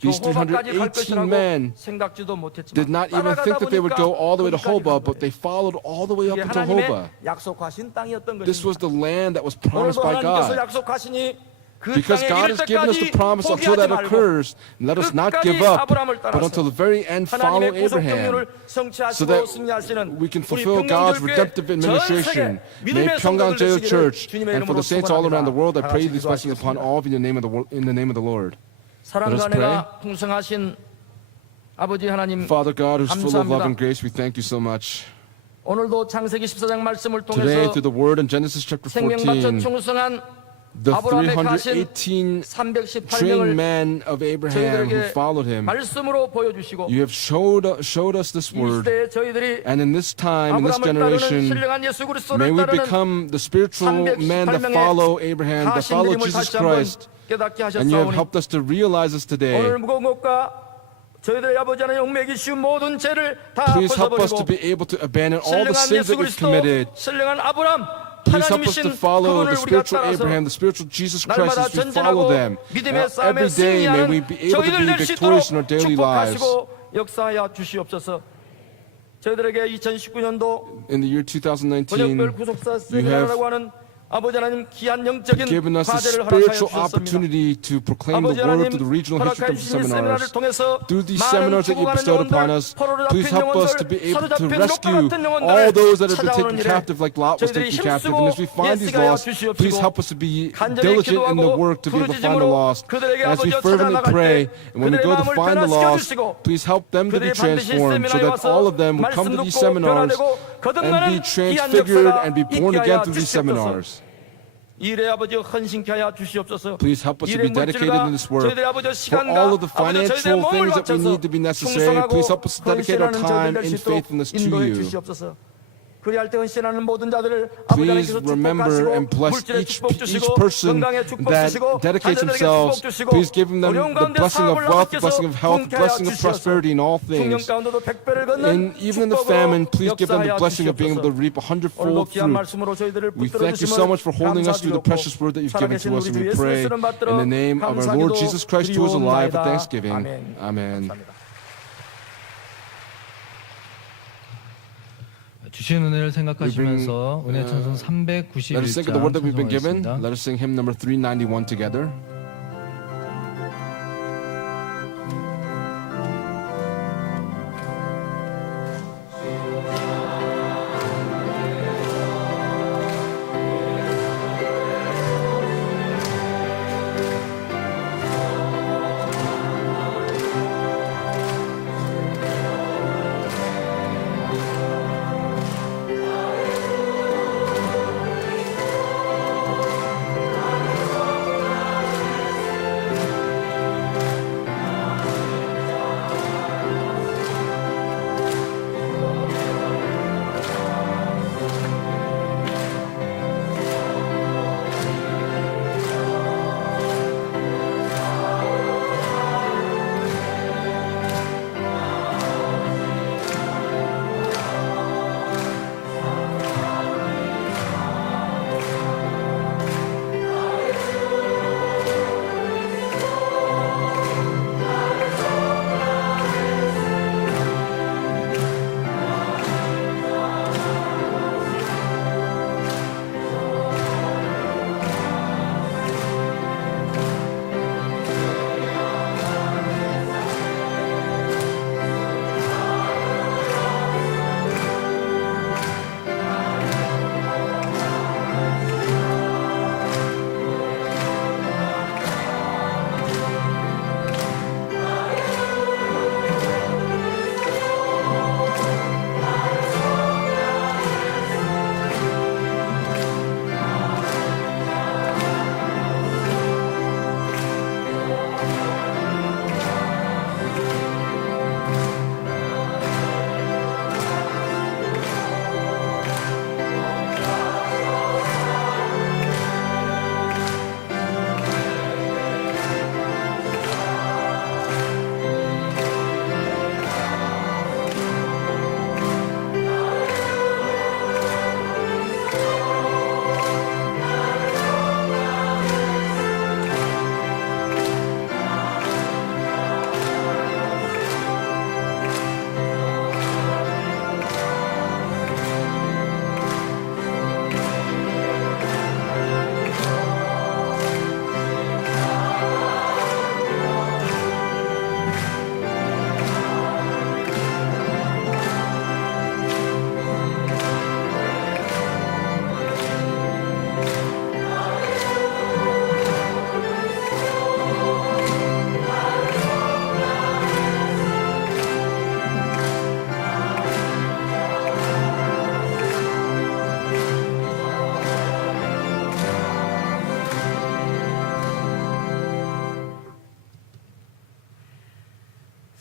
These 호바까지 갈 318 것이라고 men 생각지도 못했지만 did not even think that they would go all the way to Hobah, but they followed all the way up 이게 until 하나님의 Hobah. 약속하신 땅이었던 This was 것입니다. the land that was promised 오늘도 by 하나님께서 God. 약속하시니 그 Because 땅에 God 이를 has given us the 때까지 promise until 포기하지 that 말고 occurs, let us not 끝까지 give up, 아브라함을 but 따라서 until the very end follow 하나님의 구속 Abraham, 경륜을 so 성취하시고 that 승리하시는 we can 우리 fulfill God's 평강교회 redemptive 전 administration. 세계 May 믿음의 Pyongyang 성도들 Jail 되시기를 Church 주님의 and for 이름으로 the saints all around the world, I 축원합니다. pray 다 같이 these blessings upon 기도하겠습니다. all of you in the name of the Lord. 사랑과 Let us 은혜가 풍성하신 아버지 하나님 Father God, who's full of love and 감사합니다. grace, we thank you so much. 오늘도 창세기 14장 말씀을 Today, 통해서 through the word in Genesis chapter 생명 바쳐 14, 충성한 the 아브라함의 가신 318 trained 318명을 men of Abraham who 저희들에게 followed him, 말씀으로 보여주시고 you have showed us this 이 word. 시대에 저희들이 And in this time, in this 아브라함을 따르는 generation, 신령한 예수 may 그리스도를 we 따르는 become the spiritual men that 318명의 follow Abraham, that follow 가신들임을 Jesus 다시 한번 Christ. 깨닫게 And you have 하셨사오니 helped us to realize this today. 오늘 무거운 것과 저희들의 아버지 하나님 용매기 쉬운 모든 죄를 다 Please help us to 벗어버리고 be able to abandon all the 신령한 sins 예수 that we've 그리스도 committed. 신령한 아브라함 Please help us 하나님이신 to follow 그분을 the 우리가 spiritual 따라서 Abraham, the spiritual Jesus Christ 날마다 as we follow 전진하고 them. 믿음의 싸움에 Every day may we 승리하는 be able to 저희들 be 될 수 victorious in our 있도록 daily lives. 축복하시고 역사하여 주시옵소서. 저희들에게 2019년도 In the year 번역별 2019, 구속사 you have 세미나라고 하는 아버지 하나님 귀한 영적인 given us a 과제를 허락하여 spiritual 주셨습니다. opportunity to proclaim the 아버지 word 하나님 through the regional history 허락해 campus 주신 이 세미나를 seminars. 통해서 Through these 많은 seminars that you 죽어가는 bestowed upon 영혼들, us, 포로로 please 잡힌 help us to 영혼들, be able to 사로잡힌 rescue 롯과 같은 영혼들을 all those that have been 찾아오는 taken 일에 captive like Lot was 저희들이 taken captive. And as we 힘쓰고 find these 예수가여 lost, 주시옵시고 please help us to be 간절히 diligent in the 기도하고 work to be able to find the 부르짖음으로 lost. 그들에게 And as we 아버지여 fervently 찾아나갈 pray, 때 and when we 그들의 go to 마음을 find the 변화시켜 lost, 주시고 please help them to be 그들이 반드시 transformed so 세미나에 that all of 와서 them will come 말씀 to these 듣고 seminars 변화되고 and 거듭나는 be 귀한 transfigured 역사가 and be born 있게 again 하여 through these 주시옵소서. seminars. 일에 아버지 헌신케 하여 주시옵소서. Please help us to 일의 be dedicated 물질과 in this work. 저희들의 아버지 For 시간과 all of the 아버지 저희들의 financial 몸을 things that we 바쳐서 need to be necessary, 충성하고 please help us to dedicate our 헌신하는 time 저희들 될 in 수 있도록 faithfulness to 인도해 you. 주시옵소서. 그리할 때 헌신하는 모든 자들을 아버지 Please 하나님께서 remember 축복하시고 and bless 물질의 each 축복 주시고 person 건강의 축복 that 주시고 dedicates 자녀들에게 themselves. 축복 주시고 Please give them 어려운 the 가운데 blessing of 사업을 wealth, the 하나님께서 blessing of health, 통쾌하여 blessing of 주시옵소서. prosperity in all 중년 things. 가운데도 백배를 걷는 And even in the 축복으로 famine, please give them the 역사하여 blessing of being able to 주시옵소서. reap a 오늘도 hundredfold 귀한 fruit. 말씀으로 저희들을 We 붙들어 thank you 주심을 so much for holding us through the 감사드리고 precious word that you've given 살아계신 to us, and 우리 we 주 pray 예수를 받들어 in the name of our Lord Jesus Christ, who is alive at Thanksgiving. 아멘. Amen. 감사합니다. 주신 은혜를 생각하시면서 은혜 찬송 Let us think of the 391장 word that we've been given. 찬송하겠습니다. Let us sing hymn number 391 together.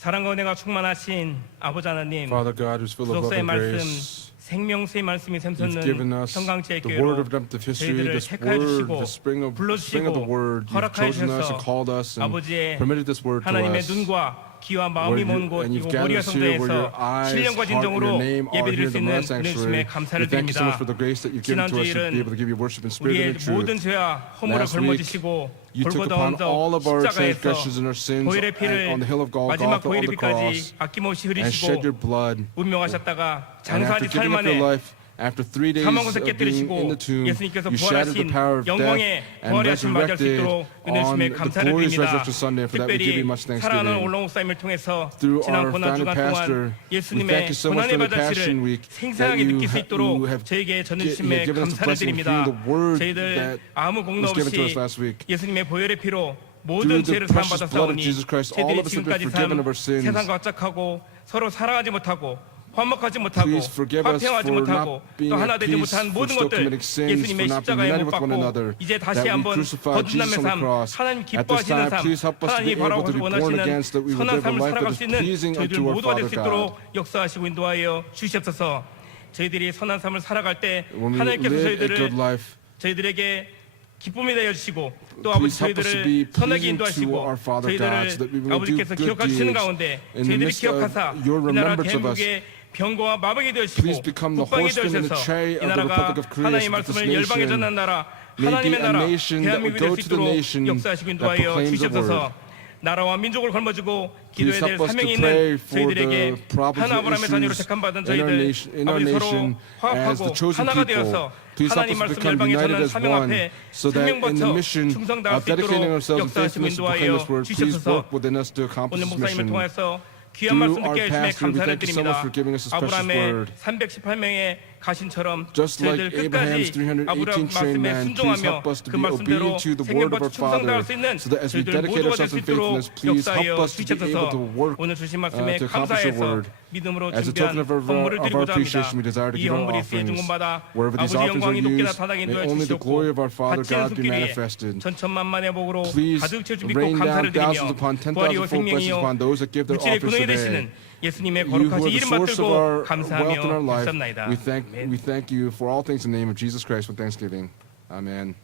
사랑과 은혜가 충만하신 아버지 하나님, Father God, who's full of love 구속사의 and 말씀, grace, 생명수의 말씀이 you've given 샘솟는 us 평강지의 the word 교회로 of redemptive history, 저희들을 this 택하여 word, 주시고 the spring of the 불러주시고 word. You've 허락하여 chosen us 주셔서 and called us and 아버지의 permitted this word to 하나님의 us. 눈과 귀와 마음이 모은 곳 And you've 이곳 모리아 gathered us here where your 성전에서 eyes, 신령과 heart, and 진정으로 your name are here 예배드릴 in 수 the 있는 Mass 은혜 주심에 Sanctuary. We 감사를 thank you so much 드립니다. for the grace that you've given to us to be able to give you worship in spirit 우리의 and in truth. 모든 죄와 허물을 Last week, 걸머지시고 You took 골고다 upon all 언덕 of our 십자가에서 transgressions and our sins 보혈의 피를 on the hill of 마지막 Golgotha on 보혈의 the cross 피까지 아낌없이 and shed your 흐리시고 blood. 운명하셨다가 And after 장사하지 살 giving up your 만에 life, after 3 days 사망에서 of being in 깨뜨리시고 the tomb, 예수님께서 you shattered the 부활하신 power of death 영광의 and 부활의 아침 맞이할 수 resurrected 있도록 은혜 on 주심에 the 감사를 glorious 드립니다. resurrection Sunday. For that we give you 특별히 much 사랑하는 thanksgiving. 올라온 목사님을 통해서 Through 지난 our 고난 founding 주간 pastor, 동안 we 예수님의 thank you so much 고난의 for the Passion 바다치를 Week that 생생하게 you 느낄 수 있도록 have 저에게 전해 주심에 given us the 감사를 blessing of 드립니다. hearing the word 저희들 that 아무 공로 was given to us 없이 last week. 예수님의 보혈의 피로 Through 모든 the 죄를 precious blood of 사함받았사오니 Jesus Christ, all 저희들이 of us have been 지금까지 forgiven 삶 of our sins. 세상과 짝하고 서로 사랑하지 못하고 화목하지 못하고 Please forgive us 화평하지 for 못하고 not being 또 하나 at 되지 peace, 못한 for 모든 still 것들 committing sins, 예수님의 for not being 십자가에 united 못 with one 박고 another, 이제 다시 that we 한번 crucified Jesus 거듭남의 on the 삶, cross. 하나님 At this 기뻐하시는 time, 삶, please help us to 하나님이 be able 바라고 to be born 원하시는 again so that we will 선한 live a 삶을 life 살아갈 that 수 is 있는 pleasing 저희들 unto our 모두가 될 Father 수 있도록 God. 역사하시고 인도하여 주시옵소서. 저희들이 선한 삶을 살아갈 때 When we 하나님께서 live a good 저희들을 life, 저희들에게 기쁨이 되어 주시고 또 Please 아버지 help us to be 저희들을 선하게 pleasing to 인도하시고 our Father God so that we 저희들을 will do 아버지께서 good 기억하시는 deeds 가운데 in the 저희들이 midst of 기억하사 your 이 나라 remembrance of us. 대한민국의 병거와 마병이 되시고 Please become the 국방이 horsemen in the 되셔서 chariot 이 of the 나라가 Republic of Korea, 하나님의 so that this 말씀을 열방에 nation 전하는 나라 may be 하나님의 a 나라 nation that 대한민국이 will go 될 수 to the 있도록 nation 역사하시고 that 인도하여 proclaims the 주시옵소서. word. 나라와 민족을 걸머쥐고 Please 기도해야 될 help us to 사명이 pray 있는 for the 저희들에게 problems 한 and 아브라함의 자녀로 issues 택함받은 in our 저희들 아버지 nation 서로 as the 화합하고 chosen 하나가 people. 되어서 Please help 하나님 us 말씀 become 열방에 united 전하는 as 사명 one, 앞에 so that in the 생명부터 mission 충성 of 다할 수 dedicating 있도록 ourselves in 역사하시고 faithfulness to proclaim 인도하여 this word, please 주시옵소서. work within us to accomplish 오늘 this 목사님을 mission. 통해서 귀한 Through 말씀 our 듣게 해주심에 pastor, we 감사를 thank you so much 드립니다. for giving us this precious 아브라함의 word. 318명의 가신처럼 Just like 저희들 Abraham's 끝까지 318 아브라함 trained 말씀에 man, please 순종하며 help us to 그 be 말씀대로 obedient to the word of 생명과 our 충성다할 Father, 수 있는 so that as we 저희들 dedicate 모두가 될 ourselves 수 in 있도록 faithfulness, please help 역사하여 us to be able to 주시옵소서. work 오늘 주신 말씀에 to accomplish your 감사해서 word. 믿음으로 As a token 준비한 of our 선물을 드리고자 appreciation, we 합니다. desire to 이 give our 헌물이 쓰여 offerings. 중금마다 Wherever these 아버지 offerings are 영광이 높게 used, 나타나게 may 인도해 only the 주시옵고 glory of our Father 바치는 God be 손길에 manifested. 전천만만의 복으로 Please 가득 채워 믿고 rain 감사를 down thousands 드리며 upon 부활이요 10,000 blessings 생명이요 upon those that give their 물질의 offerings 근원이 today. 되시는 예수님의 You who 거룩하신 are the 이름 source of our 받들고 감사하며 wealth in our life, 감사합니다. we thank you for all things in the name of Jesus Christ with thanksgiving. Amen.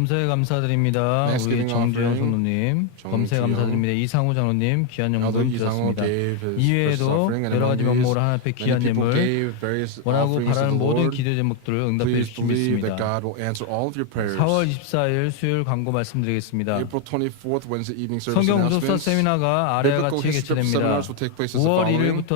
범사에 감사드립니다. 우리 Thanksgiving 정주영 offering. 성도님, 범사에 정주영. 감사드립니다. 이상우 장로님 귀한 Elder 연금 Isango 주셨습니다. gave his 이외에도 precious offering, and 여러 among 가지 these, 명목으로 하나님 앞에 귀한 many people 예물 gave various 원하고 offerings to 바라는 the 모든 Lord. 기도 제목들을 응답해 Please 주시기 believe that 믿습니다. God will answer all of your prayers. 4월 24일 수요일 광고 말씀드리겠습니다. April 24th, Wednesday evening service 성경 구속사 announcements. 세미나가 아래와 Biblical 같이 history 개최됩니다. seminars will take place as the 5월 following. 1일부터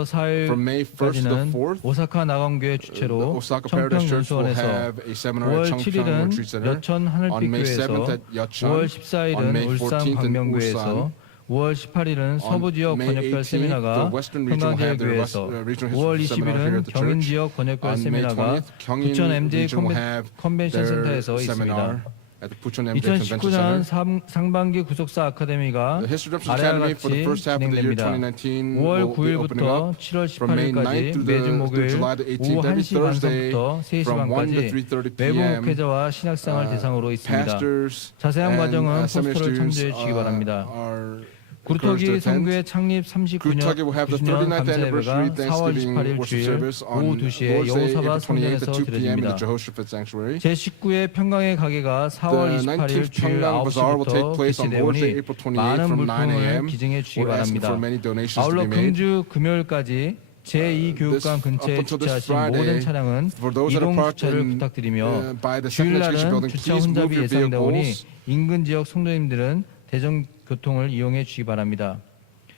From May 1st to the 4일까지는 4th, 오사카 나강교회 The 주최로 Osaka 청평 Paradise Church will 연수원에서 have a seminar 5월 at Chungpyeong 7일은 Retreat Center. 여천 On May 7th 하늘빛교회에서 at Yeocheon. 5월 On 14일은 May 울산 14th in 광명교회에서 Ulsan. 5월 18일은 서부 지역 On May 번역별 18th, the 세미나가 Western region will have their 평강제일교회에서 regional 5월 history seminar here 20일은 at the 경인 church. 지역 번역별 On May 세미나가 20th, Gyeongin 부천 MJ region will have 컨벤션 their 센터에서 seminar 있습니다. at the Pucheon MJ Convention 2019년 Center. 상반기 구속사 아카데미가 The History Redemption 아래와 Academy for the 같이 first half of the year 진행됩니다. 2019 5월 will be opening 9일부터 up 7월 from May 9th 18일까지 through 매주 목요일 July the 오후 18th, every 1시 Thursday 반서부터 3시 from 1 to 반까지 3:30 외부 p.m. 목회자와 신학생을 대상으로 있습니다. Pastors 자세한 and 과정은 seminary 포스터를 students 참조해 주시기 바랍니다. are encouraged to 구루터기 attend. 선교회 창립 39년 Kurutagi will have the 90년 39th 감사 anniversary 예배가 4월 Thanksgiving 28일 worship 주일 service on 오후 2시에 Lord's Day, 여호사바 April 28th 성전에서 at 2 p.m. in the 드려집니다. Jehoshaphat Sanctuary. 제19회 평강의 가게가 4월 The 28일 19th 주일 Pyongyang Bazaar will take 9시부터 place on Lord's Day, 개최되오니 April 28th 많은 from 9 물품을 a.m. 기증해 주시기 We're asking 바랍니다. for many donations to 아울러 be made. 금주 금요일까지 제2교육관 Up 근처에 until this 주차하신 Friday, 모든 차량은 for those that are 이동 parked 주차를 in, 부탁드리며 by the Second Education 주일날은 Building, 주차 please move 혼잡이 your 예상되오니 vehicles. 인근 지역 성도님들은 대중교통을 이용해 주시기 바랍니다.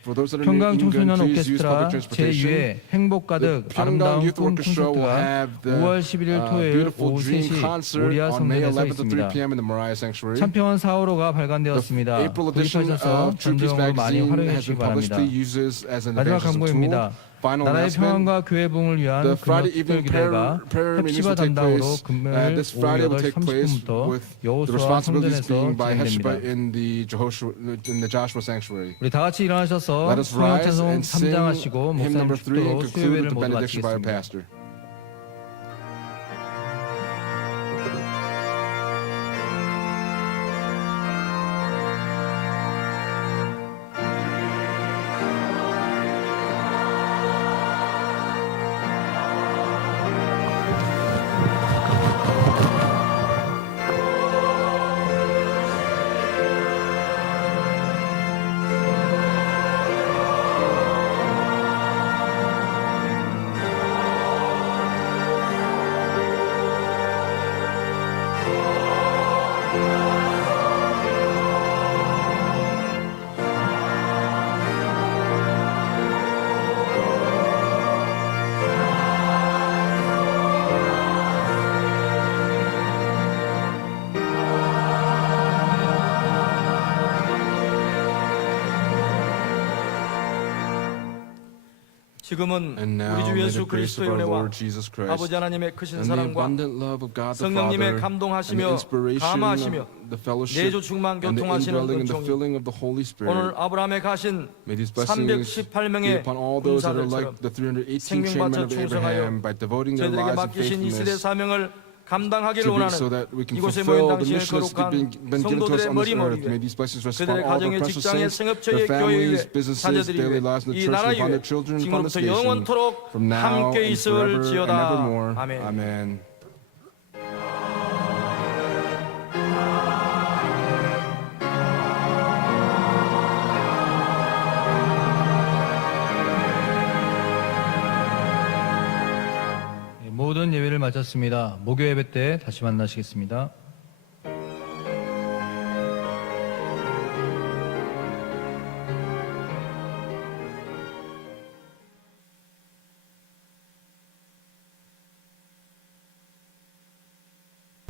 For those that are 평강 near 청소년 Incheon, please use 오케스트라 public transportation. 제2회 행복 가득 The Pyongyang 아름다운 Youth 꿈 Orchestra will 콘서트가 have the 5월 11일 토요일 Beautiful 오후 Dream 3시 concert 모리아 on May 성전에서 11th at 3 있습니다. p.m. in the Moriah Sanctuary. 참평원 4호로가 발간되었습니다. The April edition 구입하셔서 of True Peace 전쟁으로 많이 Magazine 활용해 has 주시기 been published 바랍니다. to use as an 마지막 evangelism 광고입니다. tool. Final 나라의 announcement. 평안과 교회 부흥을 위한 The Friday 금요 evening 특별기대가 prayer meetings 헵시바 will take 담당으로 place. 금요일 This 오후 Friday will 8시 take place 30분부터 with the 여호수아 responsibilities 성전에서 being by Heshbah 진행됩니다. in the Joshua Sanctuary. 우리 다 같이 일어나셔서 Let us rise 성령찬송 and sing 3장하시고 hymn number 목사님 3 and 축도로 conclude 수요예배를 with the 모두 benediction by our 마치겠습니다. pastor. 지금은 And now 우리 주 may the 예수 grace of 그리스도의 our 은혜와 Lord Jesus Christ 아버지 하나님의 크신 and the 사랑과 abundant love of God the 성령님의 Father and the 감동하시며 inspiration, 감화하시며 the fellowship, 내주 충만 and the 교통하시는 indwelling and the 은총이 filling of the Holy Spirit. 오늘 아브라함에 가신 May these blessings be 318명의 upon all those that are like 군사들처럼 the 318 생명 chain men 바쳐 of 충성하여 Abraham by devoting their 저희들에게 lives in 맡기신 이 시대 faithfulness 사명을 감당하기를 to be, 원하는 so that we can 이곳에 모인 fulfill the 당신의 mission that's 거룩한 been given to us 성도들의 on this 머리머리 earth. May these blessings rest 그들의 upon all the 가정의 precious 직장의 saints, 생업처의 their 교회 families, 위에 businesses, 자녀들이 daily 위해 lives in the 이 church, 나라 and upon 위에 their children, and upon this 지금부터 nation, 영원토록 from now 함께 and 있을 forever and 지어다. evermore. 아멘. Amen. 모든 예배를 마쳤습니다. 목요 예배 때 다시 만나시겠습니다.